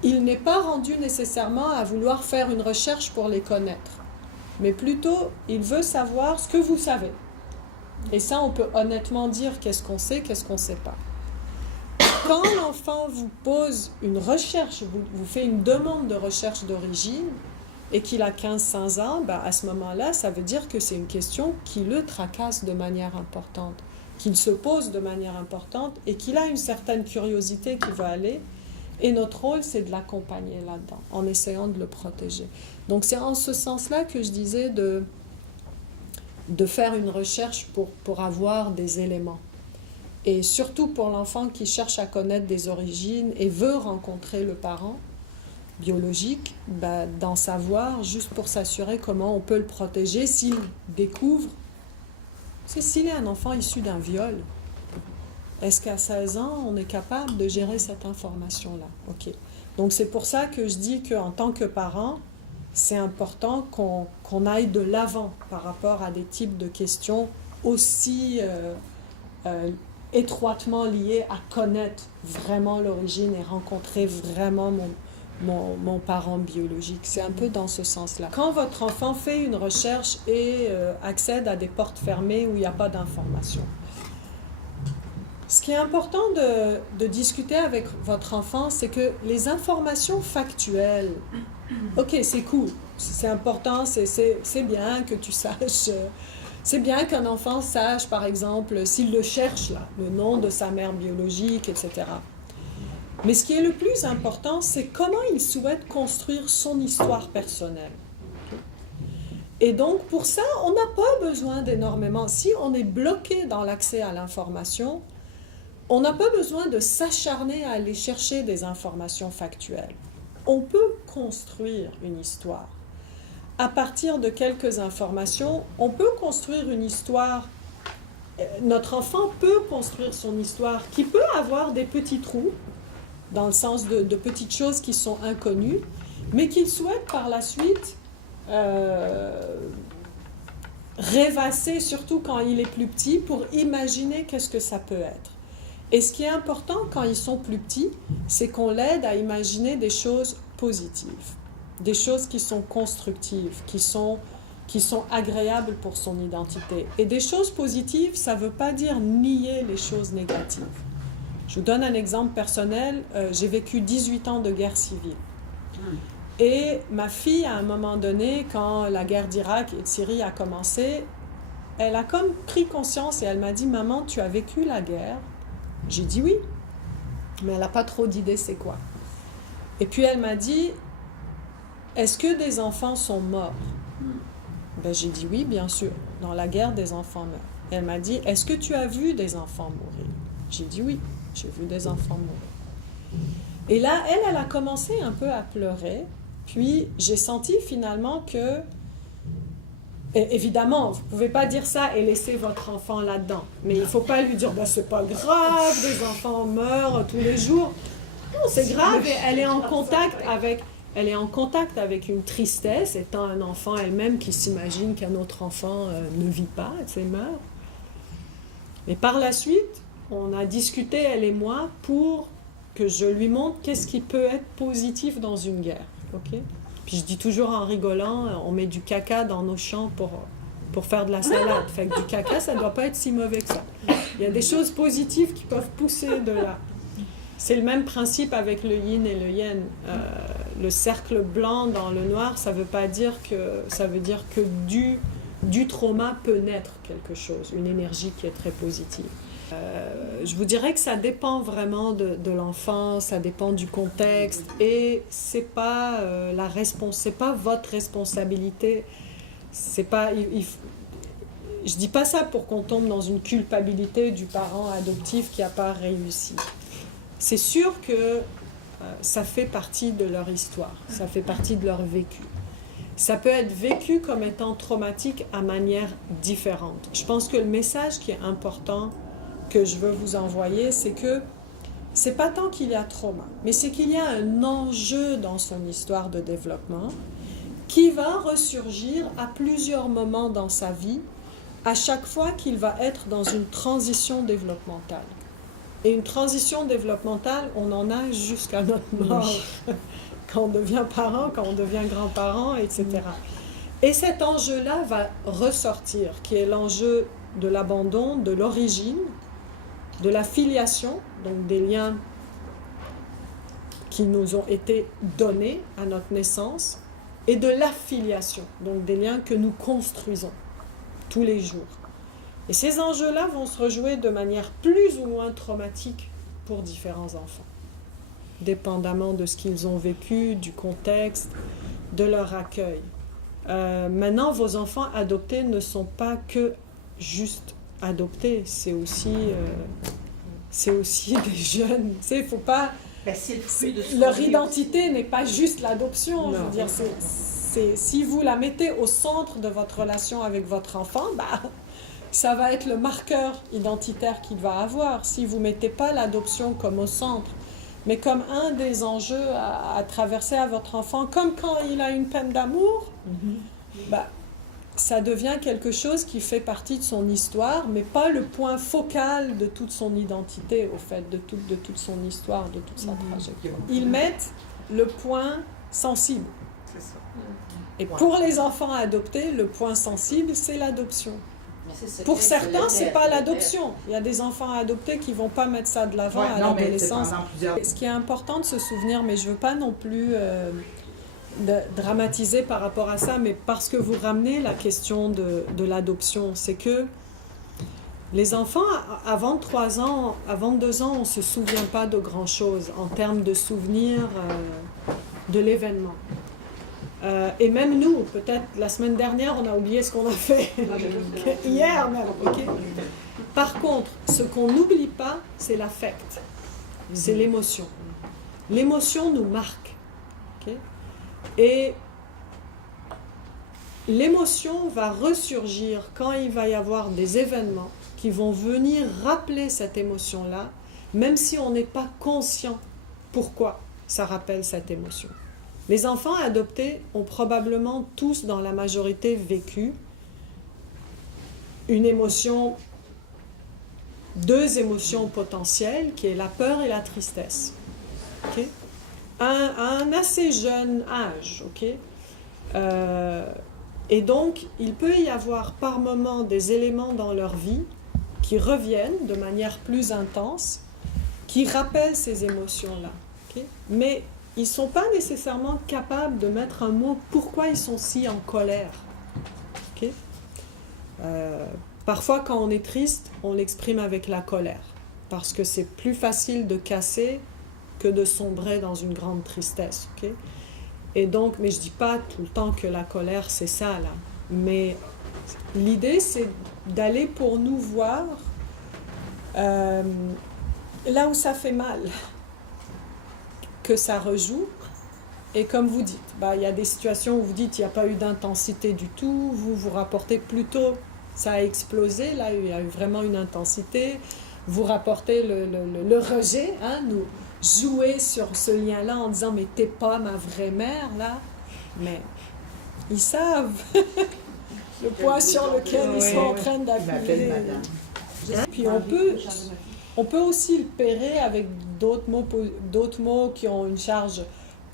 il n'est pas rendu nécessairement à vouloir faire une recherche pour les connaître, mais plutôt il veut savoir ce que vous savez. Et ça, on peut honnêtement dire qu'est-ce qu'on sait, qu'est-ce qu'on ne sait pas. Quand l'enfant vous pose une recherche, vous fait une demande de recherche d'origine, et qu'il a 15-15 ans, à ce moment-là, ça veut dire que c'est une question qui le tracasse de manière importante, qu'il se pose de manière importante, et qu'il a une certaine curiosité qui va aller, Et notre rôle, c'est de l'accompagner là-dedans, en essayant de le protéger. Donc c'est en ce sens-là que je disais de faire une recherche pour avoir des éléments. Et surtout pour l'enfant qui cherche à connaître des origines et veut rencontrer le parent biologique, d'en savoir juste pour s'assurer comment on peut le protéger s'il découvre. S'il est un enfant issu d'un viol, est-ce qu'à 16 ans, on est capable de gérer cette information-là? OK. Donc c'est pour ça que je dis qu'en tant que parent, c'est important qu'on aille de l'avant par rapport à des types de questions aussi étroitement liées à connaître vraiment l'origine et rencontrer vraiment mon parent biologique. C'est un peu dans ce sens-là. Quand votre enfant fait une recherche et accède à des portes fermées où il n'y a pas d'information, ce qui est important de discuter avec votre enfant, c'est que les informations factuelles, ok, c'est cool, c'est important, c'est bien que tu saches, c'est bien qu'un enfant sache, par exemple, s'il le cherche, là, le nom de sa mère biologique, etc. Mais ce qui est le plus important, c'est comment il souhaite construire son histoire personnelle. Et donc, pour ça, on n'a pas besoin d'énormément. Si on est bloqué dans l'accès à l'information, on n'a pas besoin de s'acharner à aller chercher des informations factuelles. On peut construire une histoire. À partir de quelques informations, on peut construire une histoire. Notre enfant peut construire son histoire qui peut avoir des petits trous, dans le sens de petites choses qui sont inconnues, mais qu'il souhaite par la suite rêvasser, surtout quand il est plus petit, pour imaginer qu'est-ce que ça peut être. Et ce qui est important quand ils sont plus petits, c'est qu'on l'aide à imaginer des choses positives, des choses qui sont constructives, qui sont agréables pour son identité. Et des choses positives, ça ne veut pas dire nier les choses négatives. Je vous donne un exemple personnel. J'ai vécu 18 ans de guerre civile. Et ma fille, à un moment donné, quand la guerre d'Irak et de Syrie a commencé, elle a comme pris conscience et elle m'a dit « Maman, tu as vécu la guerre ?» J'ai dit oui, mais elle n'a pas trop d'idées c'est quoi. Et puis elle m'a dit, est-ce que des enfants sont morts? J'ai dit oui, bien sûr, dans la guerre des enfants meurent. Et elle m'a dit, est-ce que tu as vu des enfants mourir? J'ai dit oui, j'ai vu des enfants mourir. Et là, elle a commencé un peu à pleurer, puis j'ai senti finalement que et évidemment, vous ne pouvez pas dire ça et laisser votre enfant là-dedans. Mais il ne faut pas lui dire « c'est pas grave, des enfants meurent tous les jours ». Non, c'est grave et elle est en contact avec une tristesse, étant un enfant elle-même qui s'imagine qu'un autre enfant ne vit pas, et meurt. Et par la suite, on a discuté, elle et moi, pour que je lui montre qu'est-ce qui peut être positif dans une guerre. Okay? Puis je dis toujours en rigolant, on met du caca dans nos champs pour faire de la salade. Fait que du caca, ça ne doit pas être si mauvais que ça. Il y a des choses positives qui peuvent pousser de là. C'est le même principe avec le yin et le yang. Le cercle blanc dans le noir, ça veut dire que du trauma peut naître quelque chose, une énergie qui est très positive. Je vous dirais que ça dépend vraiment de l'enfant, ça dépend du contexte et c'est pas c'est pas votre responsabilité. C'est pas, je dis pas ça pour qu'on tombe dans une culpabilité du parent adoptif qui n'a pas réussi. C'est sûr que ça fait partie de leur histoire, ça fait partie de leur vécu. Ça peut être vécu comme étant traumatique à manière différente. Je pense que le message qui est important que je veux vous envoyer, c'est que c'est pas tant qu'il y a trauma, mais c'est qu'il y a un enjeu dans son histoire de développement qui va ressurgir à plusieurs moments dans sa vie, à chaque fois qu'il va être dans une transition développementale. Et une transition développementale, on en a jusqu'à notre mort, quand on devient parent, quand on devient grand-parent, etc. Et cet enjeu-là va ressortir, qui est l'enjeu de l'abandon, de l'origine, de la filiation, donc des liens qui nous ont été donnés à notre naissance, et de l'affiliation, donc des liens que nous construisons tous les jours. Et ces enjeux-là vont se rejouer de manière plus ou moins traumatique pour différents enfants. dépendamment de ce qu'ils ont vécu, du contexte, de leur accueil. Maintenant, vos enfants adoptés ne sont pas que juste adoptés, c'est aussi des jeunes. Tu sais, il faut pas... Ben, c'est le fruit de ce Leur qu'on vit identité n'est pas juste l'adoption. Je Non. veux dire, si vous la mettez au centre de votre relation avec votre enfant, bah, ça va être le marqueur identitaire qu'il va avoir. Si vous ne mettez pas l'adoption comme au centre, mais comme un des enjeux à traverser à votre enfant, comme quand il a une peine d'amour, bah, ça devient quelque chose qui fait partie de son histoire, mais pas le point focal de toute son identité, au fait, de toute son histoire, de toute sa trajectoire. Ils mettent le point sensible. C'est ça. Et pour les enfants adoptés, le point sensible, c'est l'adoption. Pour certains, c'est pas l'adoption. Il y a des enfants adoptés qui vont pas mettre ça de l'avant à l'adolescence. Ce qui est important de se souvenir, mais je veux pas non plus dramatiser par rapport à ça, mais parce que vous ramenez la question de l'adoption, c'est que les enfants, avant 3 ans, avant 2 ans, on se souvient pas de grand-chose en termes de souvenirs de l'événement. Et même nous, peut-être la semaine dernière, on a oublié ce qu'on a fait. Hier même, ok. Par contre, ce qu'on n'oublie pas, c'est l'affect. C'est l'émotion. L'émotion nous marque. Okay? Et l'émotion va ressurgir quand il va y avoir des événements qui vont venir rappeler cette émotion-là, même si on n'est pas conscient pourquoi ça rappelle cette émotion. Les enfants adoptés ont probablement tous, dans la majorité, vécu une émotion, 2 émotions potentielles, qui est la peur et la tristesse. Okay? À un assez jeune âge. Okay? Et donc, il peut y avoir par moments des éléments dans leur vie qui reviennent de manière plus intense, qui rappellent ces émotions-là. Okay? Mais ils ne sont pas nécessairement capables de mettre un mot pourquoi ils sont si en colère. Okay? Parfois, quand on est triste, on l'exprime avec la colère, parce que c'est plus facile de casser que de sombrer dans une grande tristesse. Okay? Et donc, mais je ne dis pas tout le temps que la colère, c'est ça, là. Mais l'idée, c'est d'aller pour nous voir là où ça fait mal, que ça rejoue. Et comme vous dites, bah, y a des situations où vous dites qu'il n'y a pas eu d'intensité du tout, vous rapportez plutôt, ça a explosé, là il y a eu vraiment une intensité, vous rapportez le rejet, hein, nous jouer sur ce lien-là en disant mais t'es pas ma vraie mère là, mais ils savent le point sur lequel ils sont en train d'appuyer. Puis on peut aussi le pairer avec d'autres mots qui ont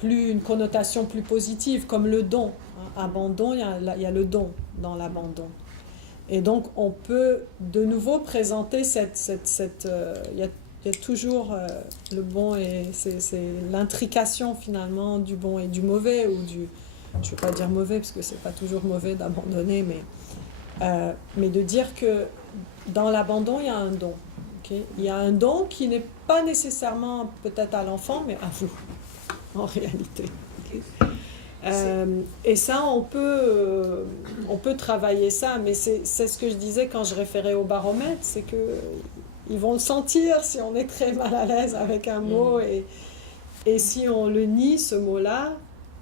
une connotation plus positive, comme le don. Abandon, il y a le don dans l'abandon. Et donc, on peut de nouveau présenter il y a toujours le bon, et c'est l'intrication finalement du bon et du mauvais, je ne veux pas dire mauvais, parce que ce n'est pas toujours mauvais d'abandonner, mais de dire que dans l'abandon, il y a un don. Okay? Il y a un don qui n'est pas nécessairement peut-être à l'enfant, mais à vous, en réalité. Okay? Et ça, on peut travailler ça, mais c'est ce que je disais quand je référais au baromètre, c'est qu'ils vont le sentir si on est très mal à l'aise avec un mot, et si on le nie, ce mot-là,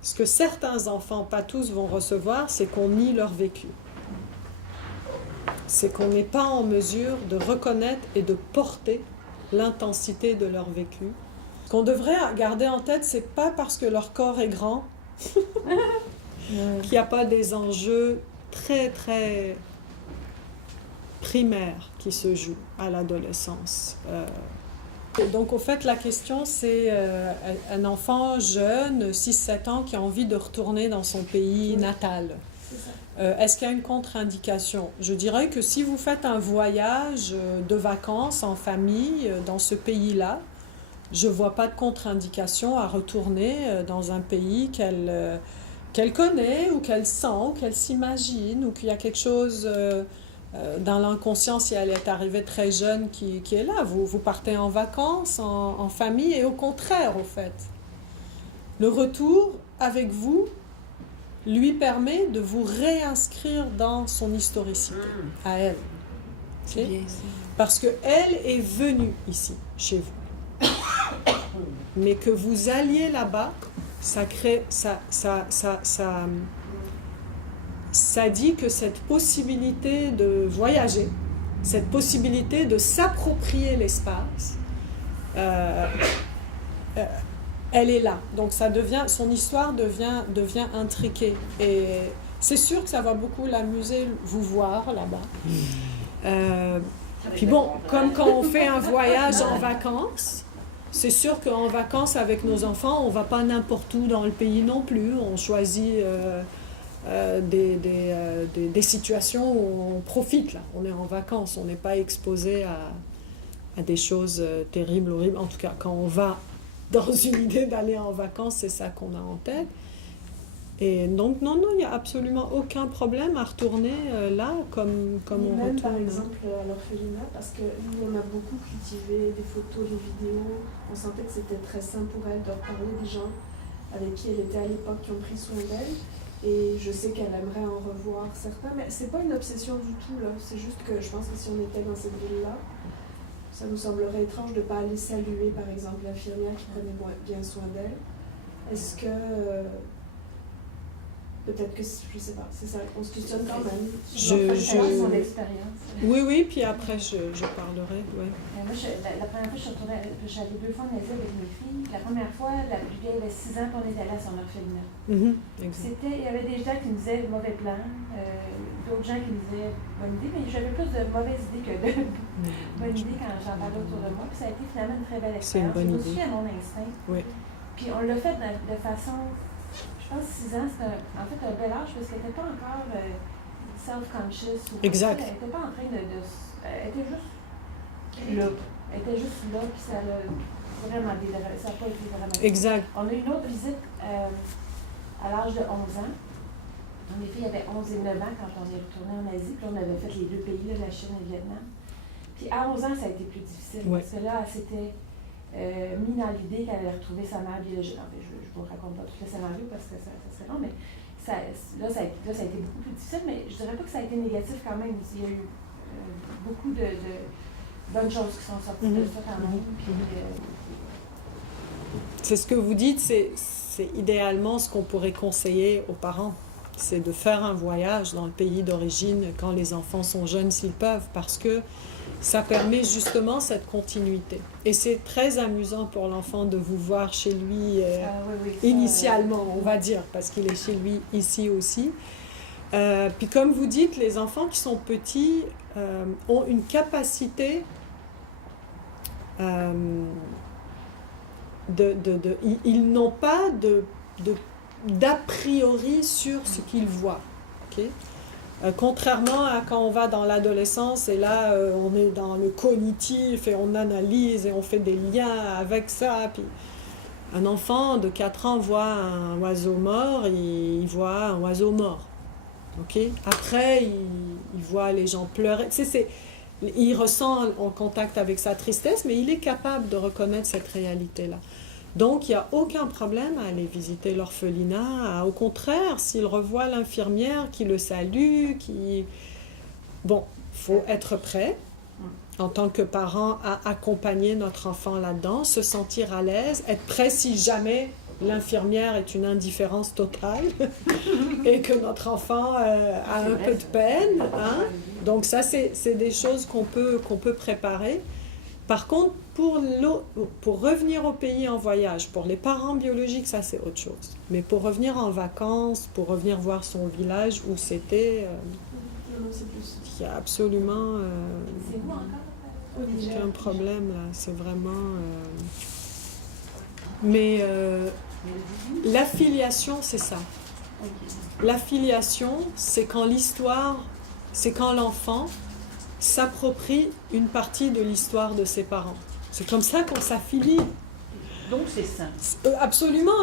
ce que certains enfants, pas tous, vont recevoir, c'est qu'on nie leur vécu. C'est qu'on n'est pas en mesure de reconnaître et de porter l'intensité de leur vécu. Ce qu'on devrait garder en tête, c'est pas parce que leur corps est grand qu'il n'y a pas des enjeux très, très primaires qui se jouent à l'adolescence. Donc, au fait, la question, c'est un enfant jeune, 6-7 ans, qui a envie de retourner dans son pays natal. Est-ce qu'il y a une contre-indication? Je dirais que si vous faites un voyage de vacances en famille dans ce pays-là, je ne vois pas de contre-indication à retourner dans un pays qu'elle connaît, ou qu'elle sent, ou qu'elle s'imagine, ou qu'il y a quelque chose dans l'inconscient, si elle est arrivée très jeune, qui est là. Vous partez en vacances, en famille, et au contraire, au fait. Le retour avec vous lui permet de vous réinscrire dans son historicité, à elle. C'est Ok? bien ça. Parce qu'elle est venue ici, chez vous. Mais que vous alliez là-bas, ça dit que cette possibilité de voyager, cette possibilité de s'approprier l'espace, elle est là. Donc son histoire devient intriquée. Et c'est sûr que ça va beaucoup l'amuser, vous voir là-bas. Puis bon, comme quand on fait un voyage en vacances, c'est sûr qu'en vacances avec nos enfants, on ne va pas n'importe où dans le pays non plus. On choisit des situations où on profite. Là. On est en vacances, on n'est pas exposé à des choses terribles, horribles. En tout cas, quand on va dans une idée d'aller en vacances, c'est ça qu'on a en tête. Et donc, non, il n'y a absolument aucun problème à retourner là, comme on même retourne. par exemple à l'orphelinat, parce que nous, on a beaucoup cultivé des photos, des vidéos. On sentait que c'était très sain pour elle de reparler des gens avec qui elle était à l'époque, qui ont pris soin d'elle. Et je sais qu'elle aimerait en revoir certains, mais c'est pas une obsession du tout, là. C'est juste que je pense que si on était dans cette ville-là, ça nous semblerait étrange de ne pas aller saluer, par exemple, l'infirmière qui prenait bien soin d'elle. Est-ce que... peut-être que, je sais pas, c'est ça, on se questionne quand même. Son expérience. Oui, puis après je parlerai. Ouais. Moi, la première fois, je suis retournée, j'allais 2 fois en Asie avec mes filles. La première fois, la plus vieille avait 6 ans, puis on est allé à son orphelinat. Exact. Il y avait des gens qui nous disaient mauvais plan, d'autres gens qui nous disaient bonne idée, mais j'avais plus de mauvaises idées que de bonnes idées quand j'en parlais autour de moi. Puis ça a été finalement une très belle C'est une expérience. bonne Je me idée. suis à mon instinct. Oui. Puis on l'a fait de façon, je pense 6 ans, c'était en fait un bel âge parce qu'elle n'était pas encore self-conscious. Exact. Elle n'était pas en train de elle était juste là. Elle était juste là, puis ça l'a vraiment ça n'a pas été vraiment. Exact. On a eu une autre visite à l'âge de 11 ans. Mes filles avaient 11 et 9 ans quand on est retourné en Asie, puis on avait fait les 2 pays, là, la Chine et le Vietnam. Puis à 11 ans, ça a été plus difficile, parce que là, elle s'était mis dans l'idée qu'elle allait retrouver sa mère biologique. En fait, je ne vous raconte pas tout le scénario parce que ça serait long, mais ça a été beaucoup plus difficile, mais je dirais pas que ça a été négatif quand même. Il y a eu beaucoup de bonnes choses qui sont sorties de ça quand même. Puis, c'est ce que vous dites, c'est idéalement ce qu'on pourrait conseiller aux parents. C'est de faire un voyage dans le pays d'origine quand les enfants sont jeunes s'ils peuvent, parce que ça permet justement cette continuité. Et c'est très amusant pour l'enfant de vous voir chez lui initialement, on va dire, parce qu'il est chez lui ici aussi. Puis comme vous dites, les enfants qui sont petits ont une capacité ils n'ont pas d'a priori sur ce qu'ils voient. Okay? Contrairement à quand on va dans l'adolescence et là on est dans le cognitif et on analyse et on fait des liens avec ça. Puis un enfant de 4 ans voit un oiseau mort, il voit un oiseau mort. Okay? Après, il voit les gens pleurer. Il ressent en contact avec sa tristesse, mais il est capable de reconnaître cette réalité-là. Donc, il n'y a aucun problème à aller visiter l'orphelinat. Au contraire, s'il revoit l'infirmière qui le salue, Bon, il faut être prêt, en tant que parent, à accompagner notre enfant là-dedans, se sentir à l'aise, être prêt si jamais l'infirmière est une indifférence totale et que notre enfant a un peu de peine. Hein? Donc ça, c'est des choses qu'on peut préparer. Par contre, pour revenir au pays en voyage, pour les parents biologiques, ça c'est autre chose. Mais pour revenir en vacances, pour revenir voir son village où c'était, il n'y a absolument c'est où encore? aucun problème là. C'est vraiment... Mais l'affiliation, c'est ça. L'affiliation, c'est quand l'enfant s'approprie une partie de l'histoire de ses parents. C'est comme ça qu'on s'affilie. Donc c'est ça. Absolument,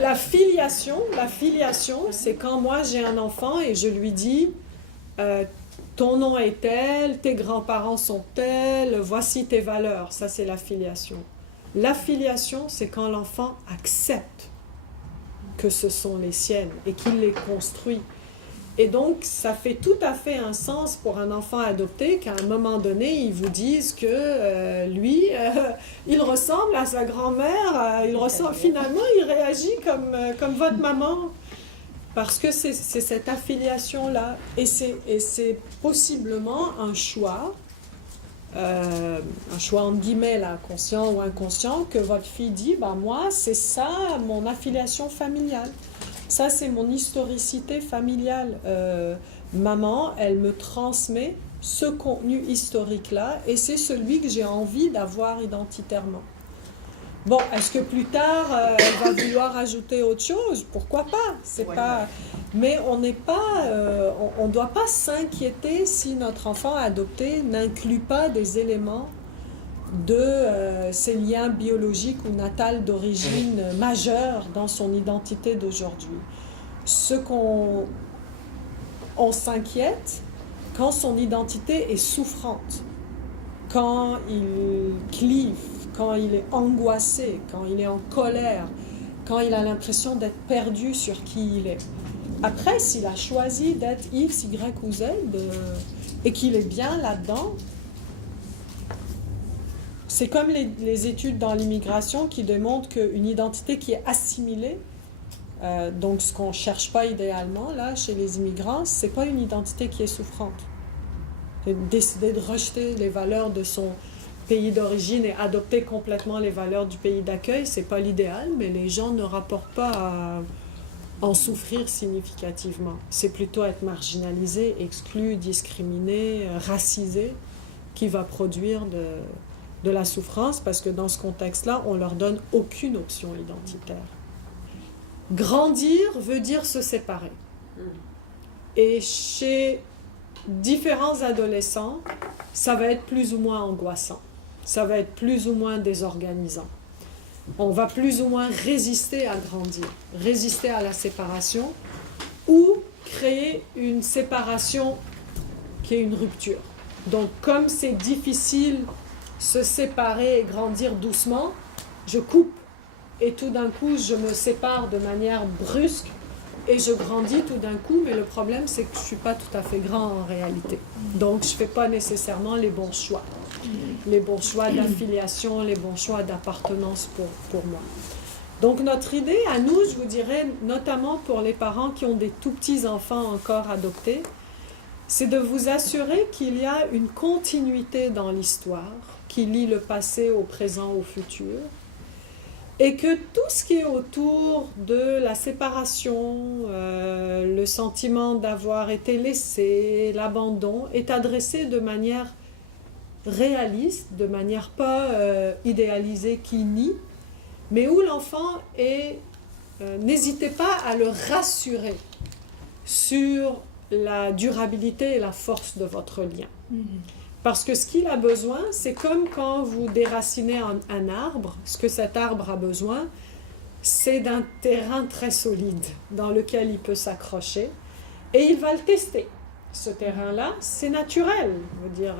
la filiation, c'est quand moi j'ai un enfant et je lui dis ton nom est tel, tes grands-parents sont tels, voici tes valeurs. Ça, c'est l'affiliation. L'affiliation, c'est quand l'enfant accepte que ce sont les siennes et qu'il les construit. Et donc, ça fait tout à fait un sens pour un enfant adopté qu'à un moment donné, ils vous disent que lui, il ressemble à sa grand-mère, finalement, il réagit comme votre maman. Parce que c'est cette affiliation-là. Et c'est possiblement un choix entre guillemets, là, conscient ou inconscient, que votre fille dit, bah, moi, c'est ça mon affiliation familiale. Ça, c'est mon historicité familiale. Maman, elle me transmet ce contenu historique-là et c'est celui que j'ai envie d'avoir identitairement. Bon, est-ce que plus tard, elle va vouloir ajouter autre chose? Pourquoi pas? C'est pas... Mais on n'est pas... on ne doit pas s'inquiéter si notre enfant adopté n'inclut pas des éléments de ses liens biologiques ou natals d'origine majeure dans son identité d'aujourd'hui. Ce qu'on s'inquiète quand son identité est souffrante, quand il clive, quand il est angoissé, quand il est en colère, quand il a l'impression d'être perdu sur qui il est. Après, s'il a choisi d'être X, Y ou Z et qu'il est bien là-dedans, c'est comme les études dans l'immigration qui démontrent qu'une identité qui est assimilée, donc ce qu'on ne cherche pas idéalement là chez les immigrants, ce n'est pas une identité qui est souffrante. Décider de rejeter les valeurs de son pays d'origine et adopter complètement les valeurs du pays d'accueil, ce n'est pas l'idéal, mais les gens ne rapportent pas à en souffrir significativement. C'est plutôt être marginalisé, exclu, discriminé, racisé qui va produire de la souffrance, parce que dans ce contexte-là, on ne leur donne aucune option identitaire. Grandir veut dire se séparer. Et chez différents adolescents, ça va être plus ou moins angoissant. Ça va être plus ou moins désorganisant. On va plus ou moins résister à grandir, résister à la séparation, ou créer une séparation qui est une rupture. Donc, comme c'est difficile se séparer et grandir doucement, je coupe et tout d'un coup je me sépare de manière brusque et je grandis tout d'un coup, mais le problème c'est que je ne suis pas tout à fait grand en réalité. Donc je ne fais pas nécessairement les bons choix. Les bons choix d'affiliation, les bons choix d'appartenance pour moi. Donc notre idée à nous, je vous dirais, notamment pour les parents qui ont des tout petits enfants encore adoptés, c'est de vous assurer qu'il y a une continuité dans l'histoire qui lie le passé au présent, au futur, et que tout ce qui est autour de la séparation, le sentiment d'avoir été laissé, l'abandon, est adressé de manière réaliste, de manière pas idéalisée qui nie, mais où l'enfant est... n'hésitez pas à le rassurer sur la durabilité et la force de votre lien. Parce que ce qu'il a besoin, c'est comme quand vous déracinez un arbre, ce que cet arbre a besoin, c'est d'un terrain très solide dans lequel il peut s'accrocher et il va le tester. Ce terrain-là, c'est naturel. Je veux dire,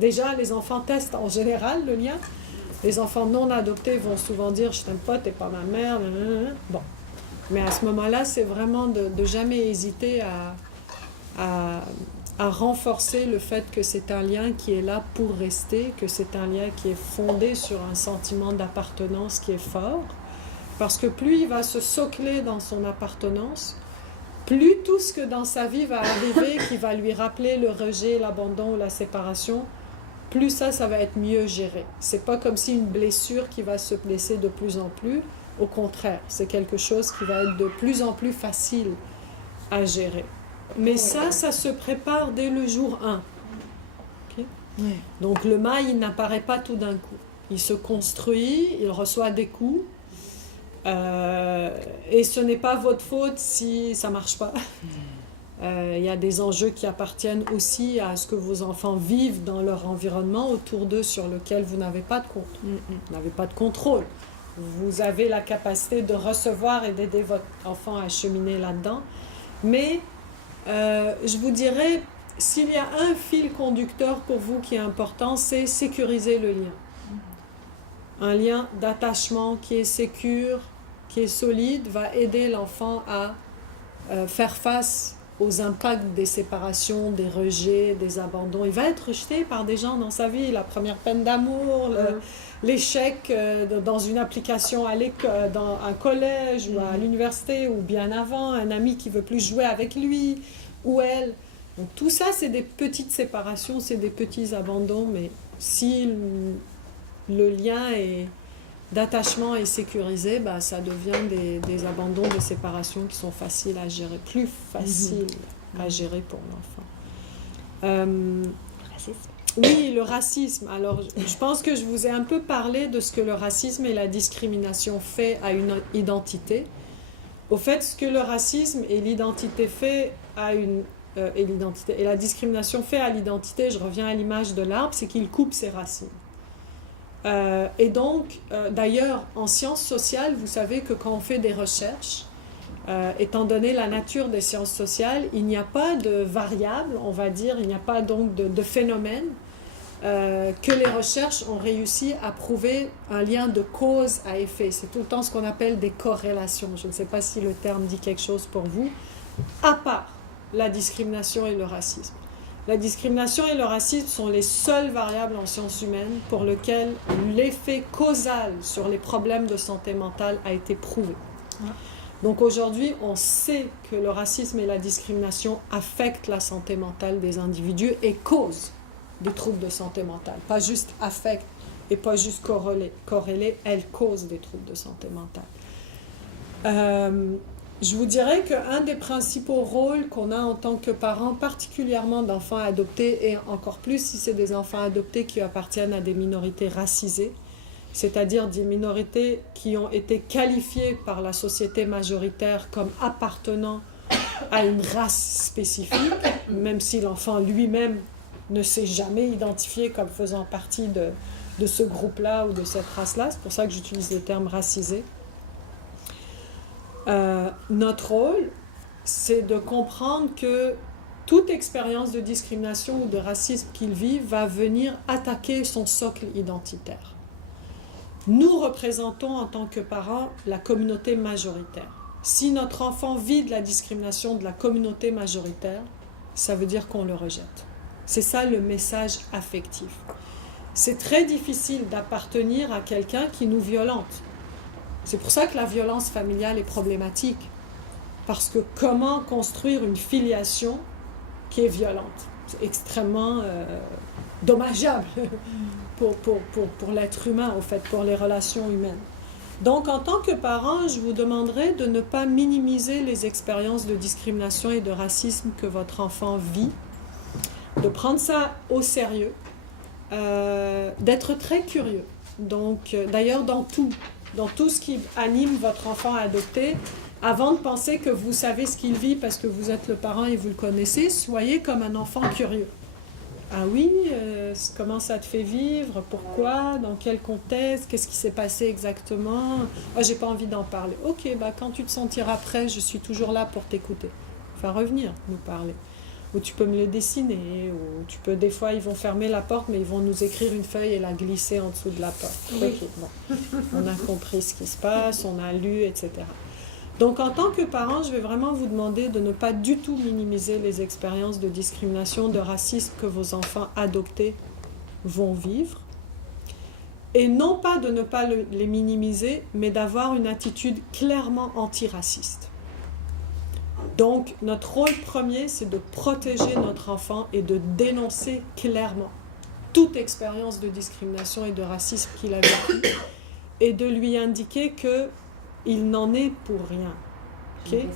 déjà, les enfants testent en général le lien. Les enfants non adoptés vont souvent dire « je t'aime pas, t'es pas ma mère ». Bon. Mais à ce moment-là, c'est vraiment de jamais hésiter à renforcer le fait que c'est un lien qui est là pour rester, que c'est un lien qui est fondé sur un sentiment d'appartenance qui est fort. Parce que plus il va se socler dans son appartenance, plus tout ce que dans sa vie va arriver, qui va lui rappeler le rejet, l'abandon ou la séparation, plus ça va être mieux géré. C'est pas comme si une blessure qui va se blesser de plus en plus. Au contraire, c'est quelque chose qui va être de plus en plus facile à gérer. Mais ça se prépare dès le jour 1. Okay? Oui. Donc le mail, il n'apparaît pas tout d'un coup. Il se construit, il reçoit des coups. Et ce n'est pas votre faute si ça ne marche pas. Il y a des enjeux qui appartiennent aussi à ce que vos enfants vivent dans leur environnement autour d'eux sur lequel vous n'avez pas de contrôle. Vous avez la capacité de recevoir et d'aider votre enfant à cheminer là-dedans. Mais je vous dirais, s'il y a un fil conducteur pour vous qui est important, c'est sécuriser le lien. Un lien d'attachement qui est sécure, qui est solide, va aider l'enfant à faire face aux impacts des séparations, des rejets, des abandons. Il va être rejeté par des gens dans sa vie, la première peine d'amour, l'échec dans une application dans un collège ou à l'université ou bien avant, un ami qui veut plus jouer avec lui ou elle. Donc tout ça, c'est des petites séparations, c'est des petits abandons, mais si le lien d'attachement est sécurisé, bah, ça devient des abandons, des séparations qui sont faciles à gérer, plus faciles à gérer pour l'enfant. Racisme. Oui, le racisme. Alors, je pense que je vous ai un peu parlé de ce que le racisme et la discrimination fait à une identité. Au fait, ce que le racisme et l'identité fait à et la discrimination fait à l'identité, je reviens à l'image de l'arbre, c'est qu'il coupe ses racines. Et donc, d'ailleurs, en sciences sociales, vous savez que quand on fait des recherches, étant donné la nature des sciences sociales, il n'y a pas de variable, on va dire, il n'y a pas donc de phénomène que les recherches ont réussi à prouver un lien de cause à effet. C'est tout le temps ce qu'on appelle des corrélations. Je ne sais pas si le terme dit quelque chose pour vous, à part la discrimination et le racisme. La discrimination et le racisme sont les seules variables en sciences humaines pour lesquelles l'effet causal sur les problèmes de santé mentale a été prouvé. Donc aujourd'hui, on sait que le racisme et la discrimination affectent la santé mentale des individus et causent des troubles de santé mentale. Pas juste affectent et pas juste corrélés, elles causent des troubles de santé mentale. Je vous dirais qu'un des principaux rôles qu'on a en tant que parents, particulièrement d'enfants adoptés, et encore plus si c'est des enfants adoptés qui appartiennent à des minorités racisées, c'est-à-dire des minorités qui ont été qualifiées par la société majoritaire comme appartenant à une race spécifique, même si l'enfant lui-même ne s'est jamais identifié comme faisant partie de ce groupe-là ou de cette race-là. C'est pour ça que j'utilise le terme racisé. Notre rôle, c'est de comprendre que toute expérience de discrimination ou de racisme qu'il vit va venir attaquer son socle identitaire. Nous représentons en tant que parents la communauté majoritaire. Si notre enfant vit de la discrimination de la communauté majoritaire, ça veut dire qu'on le rejette. C'est ça le message affectif. C'est très difficile d'appartenir à quelqu'un qui nous violente. C'est pour ça que la violence familiale est problématique. Parce que comment construire une filiation qui est violente? C'est extrêmement dommageable pour l'être humain, au fait, pour les relations humaines. Donc, en tant que parent, je vous demanderai de ne pas minimiser les expériences de discrimination et de racisme que votre enfant vit, de prendre ça au sérieux, d'être très curieux. Donc, d'ailleurs, dans tout ce qui anime votre enfant adopté, avant de penser que vous savez ce qu'il vit parce que vous êtes le parent et vous le connaissez, soyez comme un enfant curieux. Ah oui, comment ça te fait vivre? Pourquoi? Dans quel contexte? Qu'est-ce qui s'est passé exactement? Ah, j'ai pas envie d'en parler. Ok, bah quand tu te sentiras prêt, je suis toujours là pour t'écouter. Enfin, revenir nous parler. Ou tu peux me le dessiner, ou tu peux, des fois, ils vont fermer la porte, mais ils vont nous écrire une feuille et la glisser en dessous de la porte. Oui. Ok, bon. On a compris ce qui se passe, on a lu, etc. Donc, en tant que parent, je vais vraiment vous demander de ne pas du tout minimiser les expériences de discrimination, de racisme que vos enfants adoptés vont vivre. Et non pas de ne pas les minimiser, mais d'avoir une attitude clairement antiraciste. Donc, notre rôle premier, c'est de protéger notre enfant et de dénoncer clairement toute expérience de discrimination et de racisme qu'il a vécu et de lui indiquer qu'il n'en est pour rien. Okay?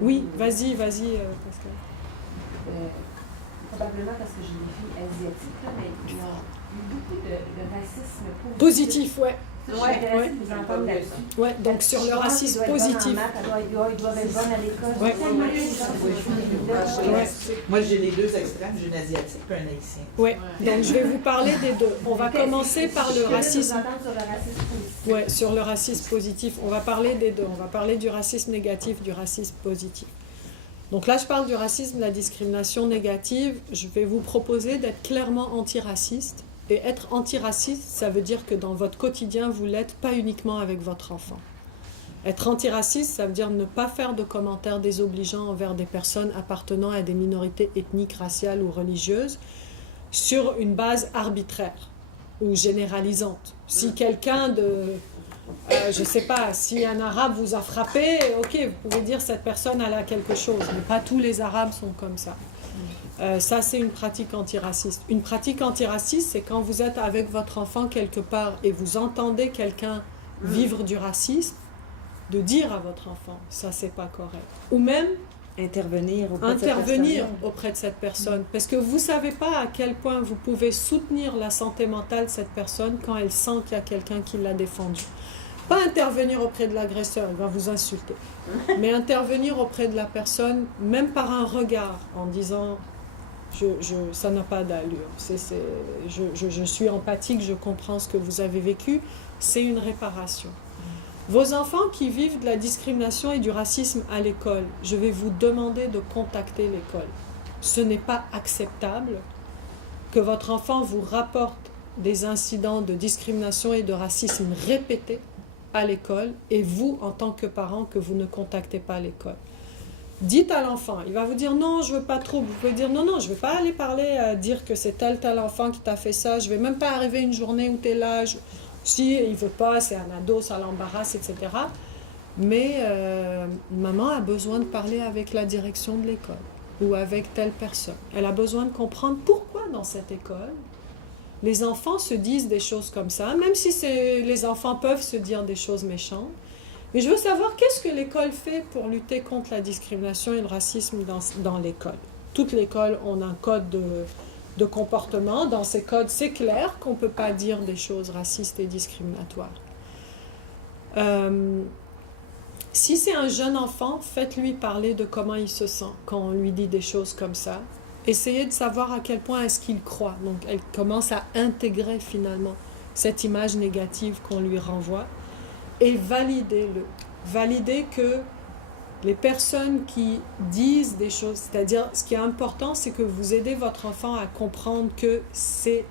Oui, vas-y, Pascal. Probablement parce que j'ai des filles asiatiques, là, mais il y a eu beaucoup de racisme positif, ouais. Je suis intéressée de vous entendre là-dessus. Ouais, donc sur le racisme positif. Ils doivent être bonnes à l'école. Ouais. Moi, j'ai les deux extrêmes. J'ai une asiatique et un haïtien. Oui, donc je vais vous parler des deux. On va commencer par le racisme. Oui, sur le racisme positif. On va parler des deux. On va parler du racisme négatif, du racisme positif. Donc là, je parle du racisme, de la discrimination négative. Je vais vous proposer d'être clairement antiraciste. Et être antiraciste, ça veut dire que dans votre quotidien, vous l'êtes pas uniquement avec votre enfant. Être antiraciste, ça veut dire ne pas faire de commentaires désobligeants envers des personnes appartenant à des minorités ethniques, raciales ou religieuses sur une base arbitraire ou généralisante. Si quelqu'un de... je ne sais pas, si un arabe vous a frappé, ok, vous pouvez dire cette personne elle a quelque chose, mais pas tous les arabes sont comme ça. Ça, c'est une pratique antiraciste. Une pratique antiraciste, c'est quand vous êtes avec votre enfant quelque part et vous entendez quelqu'un vivre du racisme, de dire à votre enfant, ça, c'est pas correct. Ou même Intervenir auprès de cette personne. Parce que vous ne savez pas à quel point vous pouvez soutenir la santé mentale de cette personne quand elle sent qu'il y a quelqu'un qui l'a défendue. Pas intervenir auprès de l'agresseur, il va vous insulter. Mais intervenir auprès de la personne, même par un regard, en disant ça n'a pas d'allure. Je suis empathique, je comprends ce que vous avez vécu. C'est une réparation. Vos enfants qui vivent de la discrimination et du racisme à l'école, je vais vous demander de contacter l'école. Ce n'est pas acceptable que votre enfant vous rapporte des incidents de discrimination et de racisme répétés à l'école et vous, en tant que parent, que vous ne contactez pas l'école. Dites à l'enfant, il va vous dire non, je veux pas trop. Vous pouvez dire non, je vais pas aller parler, dire que c'est tel enfant qui t'a fait ça. Je vais même pas arriver une journée où tu es là. Si il veut pas, c'est un ado, ça l'embarrasse, etc. Mais maman a besoin de parler avec la direction de l'école ou avec telle personne. Elle a besoin de comprendre pourquoi dans cette école, les enfants se disent des choses comme ça, même si les enfants peuvent se dire des choses méchantes. Mais je veux savoir qu'est-ce que l'école fait pour lutter contre la discrimination et le racisme dans l'école. Toute l'école, on a un code de comportement. Dans ces codes, c'est clair qu'on ne peut pas dire des choses racistes et discriminatoires. Si c'est un jeune enfant, faites-lui parler de comment il se sent quand on lui dit des choses comme ça. Essayez de savoir à quel point est-ce qu'il croit. Donc, elle commence à intégrer finalement cette image négative qu'on lui renvoie. Et validez-le. Validez que les personnes qui disent des choses, c'est-à-dire ce qui est important, c'est que vous aidez votre enfant à comprendre que c'est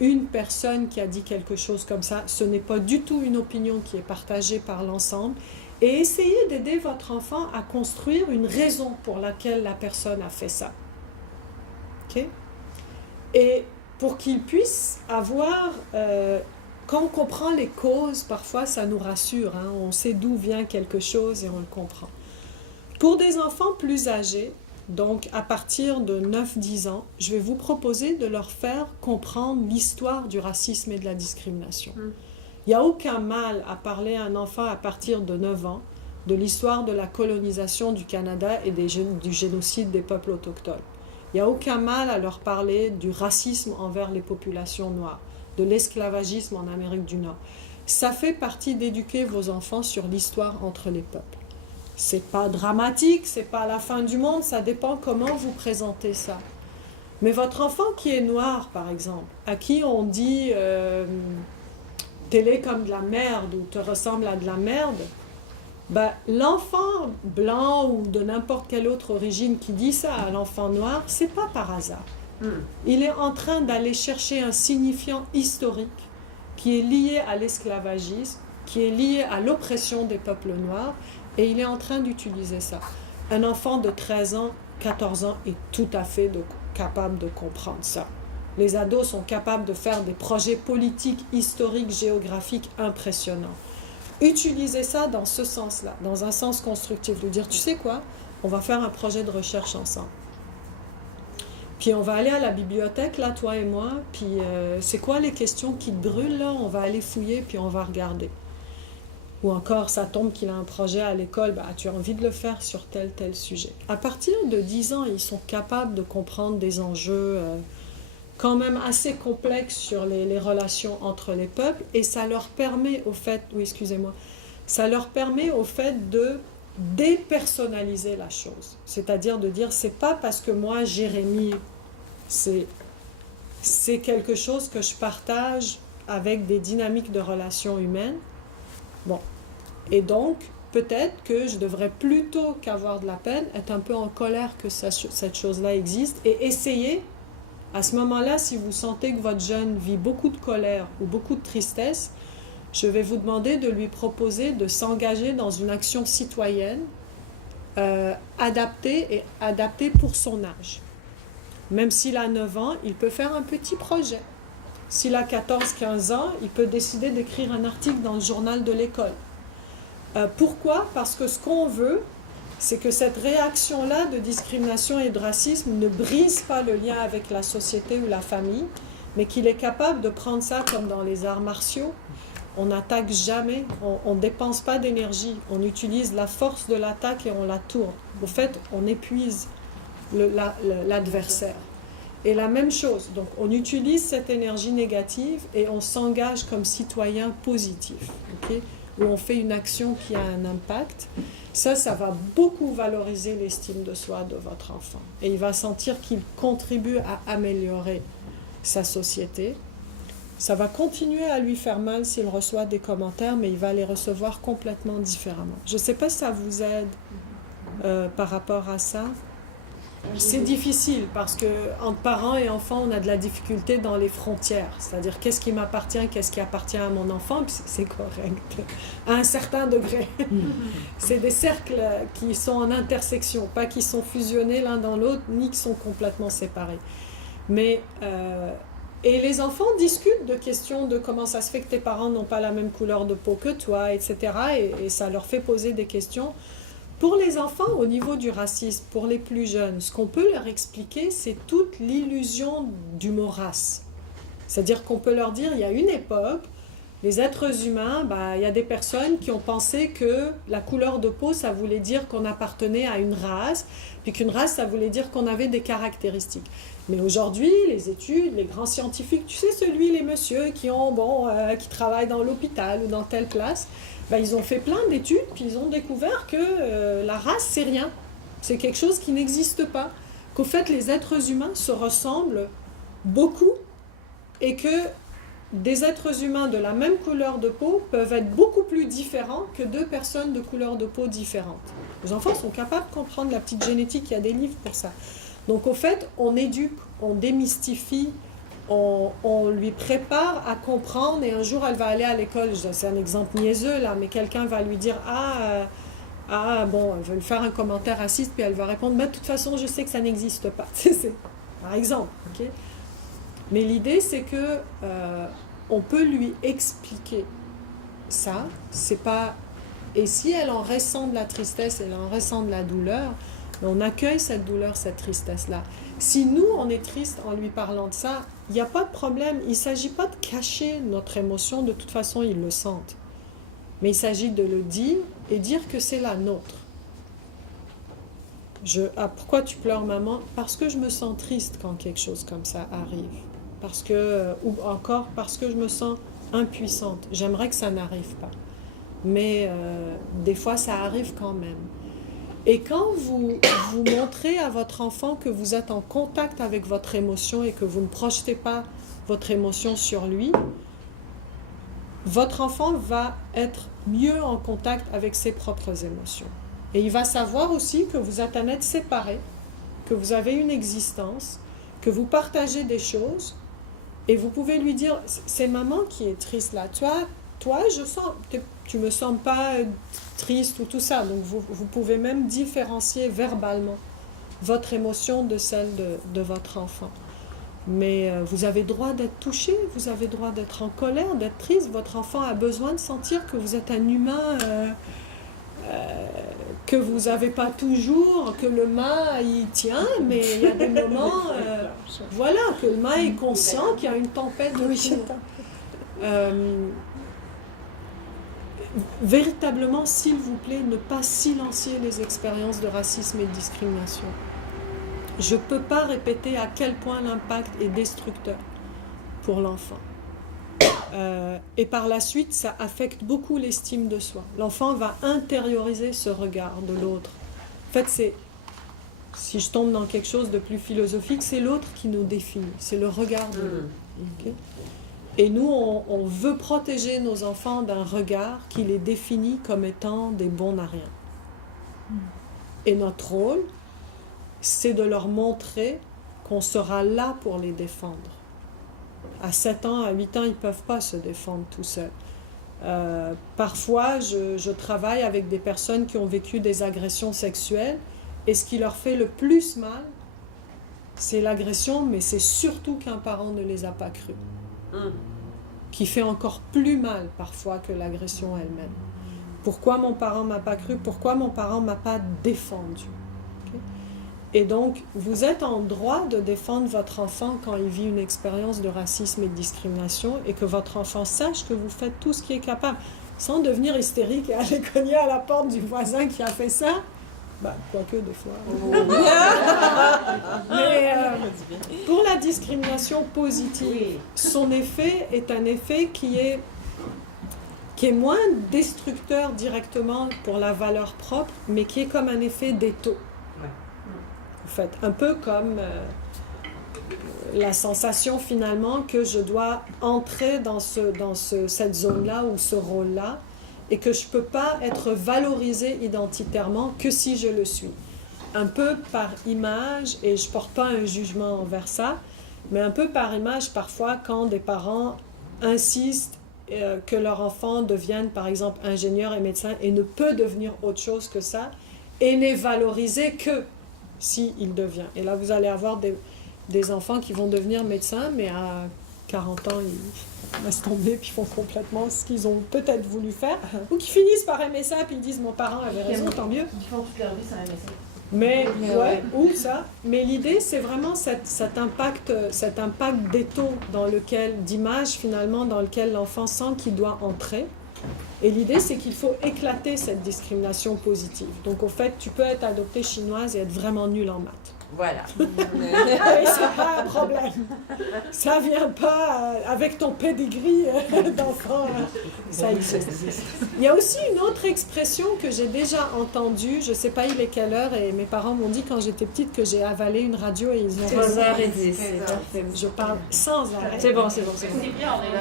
une personne qui a dit quelque chose comme ça. Ce n'est pas du tout une opinion qui est partagée par l'ensemble. Et essayez d'aider votre enfant à construire une raison pour laquelle la personne a fait ça. OK? Et pour qu'il puisse avoir... quand on comprend les causes, parfois ça nous rassure, hein? On sait d'où vient quelque chose et on le comprend. Pour des enfants plus âgés, donc à partir de 9-10 ans, je vais vous proposer de leur faire comprendre l'histoire du racisme et de la discrimination. Il n'y a aucun mal à parler à un enfant à partir de 9 ans de l'histoire de la colonisation du Canada et du génocide des peuples autochtones. Il n'y a aucun mal à leur parler du racisme envers les populations noires, de l'esclavagisme en Amérique du Nord. Ça fait partie d'éduquer vos enfants sur l'histoire entre les peuples. C'est pas dramatique, c'est pas la fin du monde, ça dépend comment vous présentez ça. Mais votre enfant qui est noir, par exemple, à qui on dit t'es comme de la merde ou te ressemble à de la merde, ben, l'enfant blanc ou de n'importe quelle autre origine qui dit ça à l'enfant noir, c'est pas par hasard. Il est en train d'aller chercher un signifiant historique qui est lié à l'esclavagisme, qui est lié à l'oppression des peuples noirs, et il est en train d'utiliser ça. Un enfant de 13 ans, 14 ans est tout à fait capable de comprendre ça. Les ados sont capables de faire des projets politiques, historiques, géographiques impressionnants. Utilisez ça dans ce sens-là, dans un sens constructif, de dire, tu sais quoi, on va faire un projet de recherche ensemble. Puis on va aller à la bibliothèque, là, toi et moi, puis c'est quoi les questions qui te brûlent, là? On va aller fouiller, puis on va regarder. Ou encore, ça tombe qu'il a un projet à l'école, bah, tu as envie de le faire sur tel sujet. À partir de 10 ans, ils sont capables de comprendre des enjeux quand même assez complexes sur les relations entre les peuples, et ça leur permet au fait, ça leur permet au fait de dépersonnaliser la chose. C'est-à-dire de dire, c'est pas parce que moi, Jérémie, c'est quelque chose que je partage avec des dynamiques de relations humaines. Bon. Et donc, peut-être que je devrais plutôt qu'avoir de la peine, être un peu en colère que cette chose-là existe et essayer, à ce moment-là, si vous sentez que votre jeune vit beaucoup de colère ou beaucoup de tristesse, je vais vous demander de lui proposer de s'engager dans une action citoyenne adaptée pour son âge. Même s'il a 9 ans, il peut faire un petit projet. S'il a 14-15 ans, il peut décider d'écrire un article dans le journal de l'école. Pourquoi? Parce que ce qu'on veut, c'est que cette réaction-là de discrimination et de racisme ne brise pas le lien avec la société ou la famille, mais qu'il est capable de prendre ça comme dans les arts martiaux. On n'attaque jamais, on ne dépense pas d'énergie, on utilise la force de l'attaque et on la tourne. Au fait, on épuise l'adversaire. Et la même chose, donc on utilise cette énergie négative et on s'engage comme citoyen positif, okay? Où on fait une action qui a un impact. Ça va beaucoup valoriser l'estime de soi de votre enfant. Et il va sentir qu'il contribue à améliorer sa société. Ça va continuer à lui faire mal s'il reçoit des commentaires, mais il va les recevoir complètement différemment. Je ne sais pas si ça vous aide par rapport à ça. C'est difficile parce qu'entre parents et enfants, on a de la difficulté dans les frontières. C'est-à-dire qu'est-ce qui m'appartient, qu'est-ce qui appartient à mon enfant, puis c'est correct, à un certain degré. C'est des cercles qui sont en intersection, pas qui sont fusionnés l'un dans l'autre, ni qui sont complètement séparés. Mais... Et les enfants discutent de questions de comment ça se fait que tes parents n'ont pas la même couleur de peau que toi, etc. Et ça leur fait poser des questions. Pour les enfants, au niveau du racisme, pour les plus jeunes, ce qu'on peut leur expliquer, c'est toute l'illusion du mot race. C'est-à-dire qu'on peut leur dire, il y a une époque, les êtres humains, il y a des personnes qui ont pensé que la couleur de peau, ça voulait dire qu'on appartenait à une race, puis qu'une race, ça voulait dire qu'on avait des caractéristiques. Mais aujourd'hui, les études, les grands scientifiques, tu sais, les messieurs qui travaillent dans l'hôpital ou dans telle place, ils ont fait plein d'études, puis ils ont découvert que la race, c'est rien. C'est quelque chose qui n'existe pas. Qu'au fait, les êtres humains se ressemblent beaucoup et que des êtres humains de la même couleur de peau peuvent être beaucoup plus différents que deux personnes de couleur de peau différentes. Les enfants sont capables de comprendre la petite génétique, il y a des livres pour ça. Donc au fait, on éduque, on démystifie, on lui prépare à comprendre et un jour elle va aller à l'école, c'est un exemple niaiseux là, mais quelqu'un va lui dire elle veut lui faire un commentaire raciste, puis elle va répondre, mais de toute façon je sais que ça n'existe pas, par exemple, ok? Mais l'idée c'est que on peut lui expliquer ça, c'est pas, et si elle en ressent de la tristesse, elle en ressent de la douleur, on accueille cette douleur, cette tristesse-là. Si nous, on est triste en lui parlant de ça, il n'y a pas de problème. Il ne s'agit pas de cacher notre émotion. De toute façon, ils le sentent. Mais il s'agit de le dire et dire que c'est la nôtre. Pourquoi tu pleures, maman? Parce que je me sens triste quand quelque chose comme ça arrive. Ou encore parce que je me sens impuissante. J'aimerais que ça n'arrive pas. Mais des fois, ça arrive quand même. Et quand vous montrez à votre enfant que vous êtes en contact avec votre émotion et que vous ne projetez pas votre émotion sur lui, votre enfant va être mieux en contact avec ses propres émotions. Et il va savoir aussi que vous êtes un être séparé, que vous avez une existence, que vous partagez des choses, et vous pouvez lui dire, c'est maman qui est triste là, toi, tu me sens pas triste ou tout ça. Donc vous pouvez même différencier verbalement votre émotion de celle de votre enfant. Mais vous avez droit d'être touché, vous avez droit d'être en colère, d'être triste. Votre enfant a besoin de sentir que vous êtes un humain, que vous n'avez pas toujours, que le mât il tient, mais il y a des moments, que le mât est conscient qu'il y a une tempête de véritablement, s'il vous plaît, ne pas silencier les expériences de racisme et de discrimination. Je ne peux pas répéter à quel point l'impact est destructeur pour l'enfant. Et par la suite, ça affecte beaucoup l'estime de soi. L'enfant va intérioriser ce regard de l'autre. En fait, si je tombe dans quelque chose de plus philosophique, c'est l'autre qui nous définit. C'est le regard de l'autre. Okay? Et nous, on veut protéger nos enfants d'un regard qui les définit comme étant des bons à rien. Et notre rôle, c'est de leur montrer qu'on sera là pour les défendre. À 7 ans, à 8 ans, ils ne peuvent pas se défendre tout seuls. Parfois, je travaille avec des personnes qui ont vécu des agressions sexuelles et ce qui leur fait le plus mal, c'est l'agression, mais c'est surtout qu'un parent ne les a pas crus. Qui fait encore plus mal parfois que l'agression elle-même. Pourquoi mon parent ne m'a pas cru? Pourquoi mon parent ne m'a pas défendu? Okay? Et donc, vous êtes en droit de défendre votre enfant quand il vit une expérience de racisme et de discrimination et que votre enfant sache que vous faites tout ce qui est capable, sans devenir hystérique et aller cogner à la porte du voisin qui a fait ça. Ben, quoique des fois. Mais pour la discrimination positive, son effet est un effet qui est moins destructeur directement pour la valeur propre, mais qui est comme un effet d'étau. En fait, un peu comme la sensation finalement que je dois entrer dans cette zone-là ou ce rôle-là, et que je ne peux pas être valorisée identitairement que si je le suis. Un peu par image, et je ne porte pas un jugement envers ça, mais un peu par image parfois quand des parents insistent que leur enfant devienne par exemple ingénieur et médecin et ne peut devenir autre chose que ça, et n'est valorisé que s'il devient. Et là vous allez avoir des enfants qui vont devenir médecins, mais à 40 ans, ils laissent tomber puis font complètement ce qu'ils ont peut-être voulu faire, ou qui finissent par aimer ça puis ils disent mon parent avait raison, tant mieux. Ils font toute leur vie sans aimer ça. Mais ouais, ou ça. Mais l'idée, c'est vraiment cet impact d'étau dans lequel, d'image finalement, dans lequel l'enfant sent qu'il doit entrer. Et l'idée, c'est qu'il faut éclater cette discrimination positive. Donc, au fait, tu peux être adoptée chinoise et être vraiment nulle en maths. Voilà. Et c'est pas un problème. Ça vient pas avec ton pedigree d'enfant. Ça existe. Il y a aussi une autre expression que j'ai déjà entendue. Je sais pas il est quelle heure et mes parents m'ont dit quand j'étais petite que j'ai avalé une radio et ils ont 3h10. Je parle sans arrêt. C'est bon.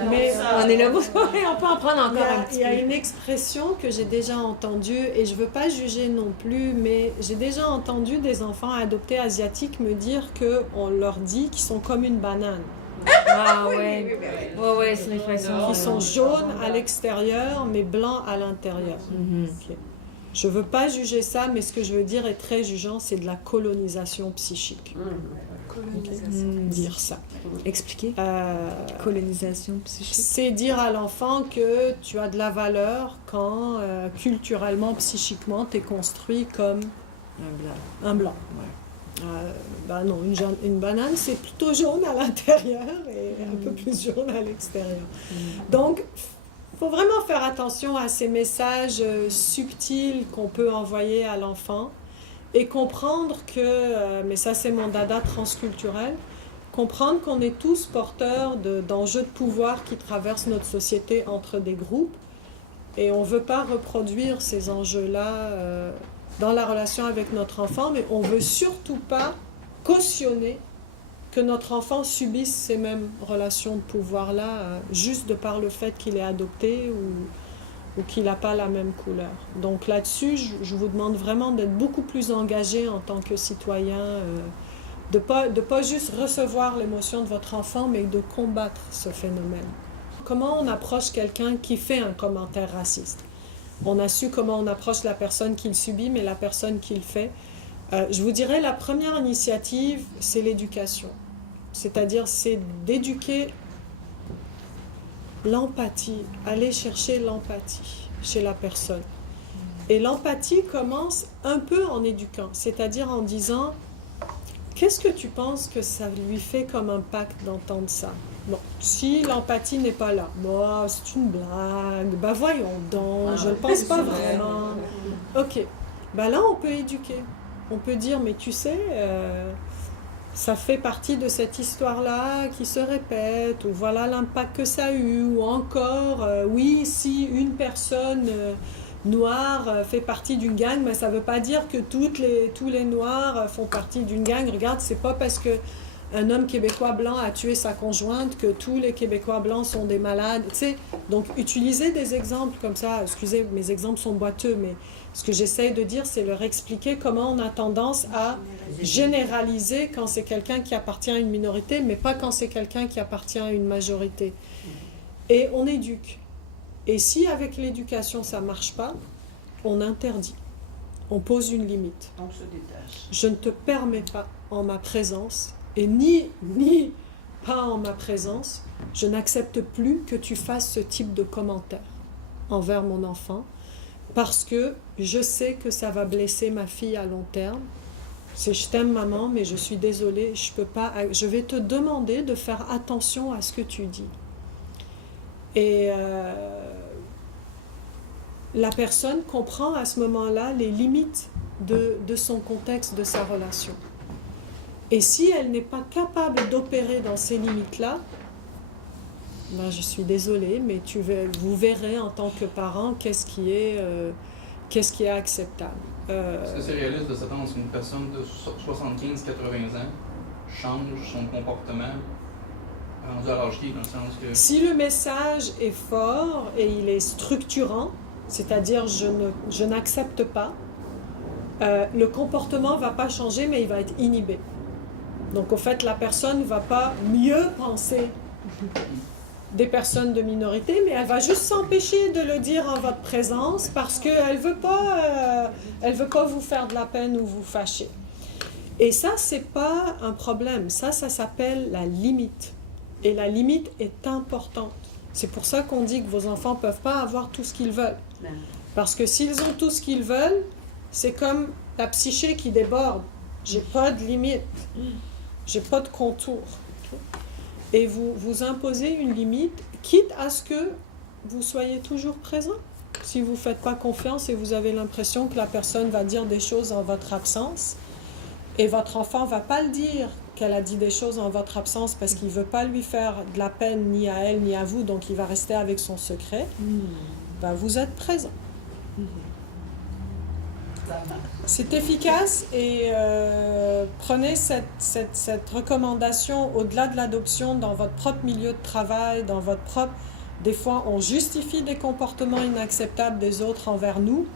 Mais On est là, on peut en prendre encore un petit il y a peu. une expression que j'ai déjà entendue et je veux pas juger non plus, mais j'ai déjà entendu des enfants adoptés asiatiques me dire qu'on leur dit qu'ils sont comme une banane. Ah ouais. Ouais, c'est une expression. Qui sont jaunes à l'extérieur, mais blancs à l'intérieur. Ok. Je ne veux pas juger ça, mais ce que je veux dire est très jugeant, c'est de la colonisation psychique. Dire ça. Expliquer. Colonisation psychique. C'est dire à l'enfant que tu as de la valeur quand culturellement, psychiquement, tu es construit comme un blanc. Ben non, une banane, c'est plutôt jaune à l'intérieur et un peu plus jaune à l'extérieur. Donc, il faut vraiment faire attention à ces messages subtils qu'on peut envoyer à l'enfant et comprendre que, mais ça c'est mon dada transculturel, comprendre qu'on est tous porteurs d'enjeux de pouvoir qui traversent notre société entre des groupes et on ne veut pas reproduire ces enjeux-là dans la relation avec notre enfant, mais on ne veut surtout pas cautionner que notre enfant subisse ces mêmes relations de pouvoir-là, juste de par le fait qu'il est adopté ou qu'il n'a pas la même couleur. Donc là-dessus, je vous demande vraiment d'être beaucoup plus engagé en tant que citoyen, de pas juste recevoir l'émotion de votre enfant, mais de combattre ce phénomène. Comment on approche quelqu'un qui fait un commentaire raciste? On a su comment on approche la personne qui le subit, mais la personne qui le fait. Je vous dirais, la première initiative, c'est l'éducation. C'est-à-dire, c'est d'éduquer l'empathie, aller chercher l'empathie chez la personne. Et l'empathie commence un peu en éduquant, c'est-à-dire en disant « Qu'est-ce que tu penses que ça lui fait comme impact d'entendre ça ?» Bon, si l'empathie n'est pas là, bon, c'est une blague, ben voyons donc, je ne pense pas vraiment. Ok, ben là on peut éduquer, on peut dire, mais tu sais, ça fait partie de cette histoire-là qui se répète, ou voilà l'impact que ça a eu, ou encore, oui, si une personne noire fait partie d'une gang, mais ça ne veut pas dire que tous les noirs font partie d'une gang. Regarde, c'est pas parce que un homme québécois blanc a tué sa conjointe, que tous les Québécois blancs sont des malades. Tu sais, donc utiliser des exemples comme ça, excusez, mes exemples sont boiteux, mais ce que j'essaye de dire, c'est leur expliquer comment on a tendance à généraliser quand c'est quelqu'un qui appartient à une minorité, mais pas quand c'est quelqu'un qui appartient à une majorité. Et on éduque. Et si avec l'éducation ça ne marche pas, on interdit. On pose une limite. On se détache. Je ne te permets pas en ma présence, et ni pas en ma présence, je n'accepte plus que tu fasses ce type de commentaire envers mon enfant, parce que je sais que ça va blesser ma fille à long terme. C'est je t'aime maman, mais je suis désolée, je peux pas, je vais te demander de faire attention à ce que tu dis. Et la personne comprend à ce moment-là les limites de son contexte, de sa relation. Et si elle n'est pas capable d'opérer dans ces limites-là, ben je suis désolée, mais vous verrez en tant que parent qu'est-ce qui est acceptable. Est-ce que c'est réaliste de s'attendre à ce qu'une personne de 75-80 ans change son comportement rendu à l'âge qui, dans le sens que... Si le message est fort et il est structurant, c'est-à-dire je n'accepte pas, le comportement ne va pas changer, mais il va être inhibé. Donc, au fait, la personne ne va pas mieux penser des personnes de minorité, mais elle va juste s'empêcher de le dire en votre présence parce qu'elle veut pas vous faire de la peine ou vous fâcher. Et ça, c'est pas un problème. Ça s'appelle la limite. Et la limite est importante. C'est pour ça qu'on dit que vos enfants ne peuvent pas avoir tout ce qu'ils veulent. Parce que s'ils ont tout ce qu'ils veulent, c'est comme la psyché qui déborde. J'ai pas de limite. J'ai pas de contour. Et vous imposez une limite, quitte à ce que vous soyez toujours présent. Si vous ne faites pas confiance et vous avez l'impression que la personne va dire des choses en votre absence, et votre enfant ne va pas le dire qu'elle a dit des choses en votre absence parce qu'il ne veut pas lui faire de la peine ni à elle ni à vous, donc il va rester avec son secret, ben vous êtes présent. C'est efficace et prenez cette recommandation au-delà de l'adoption dans votre propre milieu de travail, dans votre propre... Des fois, on justifie des comportements inacceptables des autres envers nous.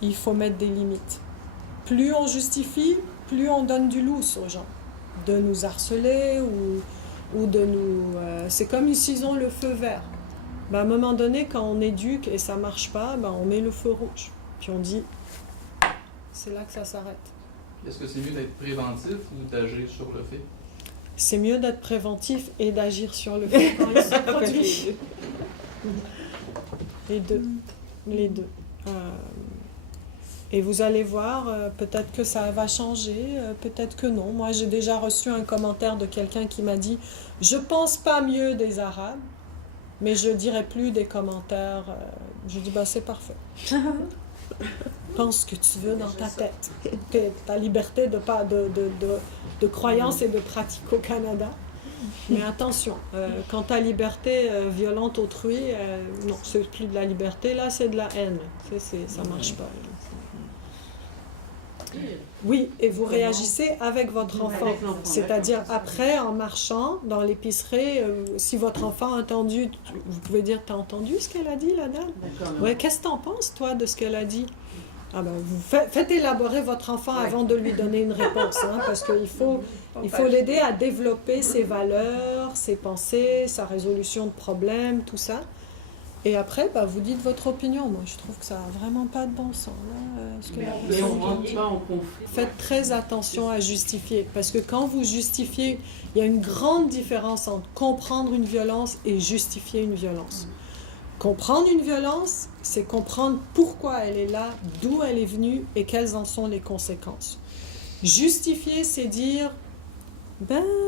Il faut mettre des limites. Plus on justifie, plus on donne du lousse aux gens. De nous harceler ou de nous... c'est comme s'ils ont le feu vert. Ben, à un moment donné, quand on éduque et ça ne marche pas, ben, on met le feu rouge. Puis on dit... C'est là que ça s'arrête. Est-ce que c'est mieux d'être préventif ou d'agir sur le fait? C'est mieux d'être préventif et d'agir sur le fait quand il se produit. Les deux. Les deux. Et vous allez voir, peut-être que ça va changer, peut-être que non. Moi, j'ai déjà reçu un commentaire de quelqu'un qui m'a dit « Je pense pas mieux des Arabes, mais je dirai plus des commentaires. » Je dis « c'est parfait. » Pense ce que tu veux dans ta tête. Ta liberté de croyance et de pratique au Canada. Mais attention, quand ta liberté violente autrui, non, c'est plus de la liberté, là, c'est de la haine. Ça marche pas. Oui, et vous réagissez avec votre enfant. C'est-à-dire après, en marchant dans l'épicerie, si votre enfant a entendu, vous pouvez dire, t'as entendu ce qu'elle a dit, la dame? Ouais, qu'est-ce que t'en penses, toi, de ce qu'elle a dit? Ah ben, vous faites élaborer votre enfant avant de lui donner une réponse, parce qu'il faut l'aider à développer ses valeurs, ses pensées, sa résolution de problèmes, tout ça. Et après, vous dites votre opinion. Moi, je trouve que ça n'a vraiment pas de bon sens. Faites très attention à justifier, parce que quand vous justifiez, il y a une grande différence entre comprendre une violence et justifier une violence. Comprendre une violence, c'est comprendre pourquoi elle est là, d'où elle est venue et quelles en sont les conséquences. Justifier, c'est dire,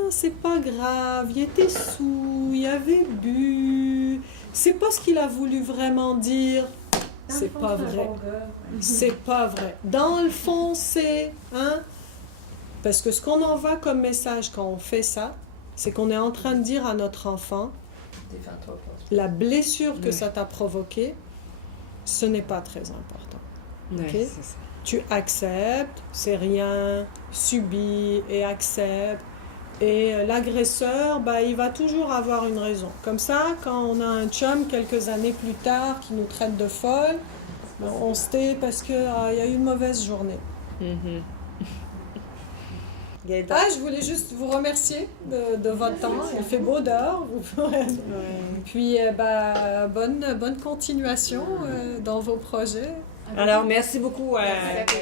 c'est pas grave, il était saoul, il avait bu, c'est pas ce qu'il a voulu vraiment dire. C'est pas vrai. C'est pas vrai. Dans le fond, c'est... Parce que ce qu'on envoie comme message quand on fait ça, c'est qu'on est en train de dire à notre enfant, la blessure que ça t'a provoquée, ce n'est pas très important. Okay? Tu acceptes, c'est rien, subis et accepte. Et l'agresseur, il va toujours avoir une raison. Comme ça, quand on a un chum quelques années plus tard qui nous traite de folle, on se tait parce qu'il y a eu une mauvaise journée. Je voulais juste vous remercier de votre temps. Il fait beau dehors. Puis, bonne continuation dans vos projets. Alors, merci beaucoup. Merci.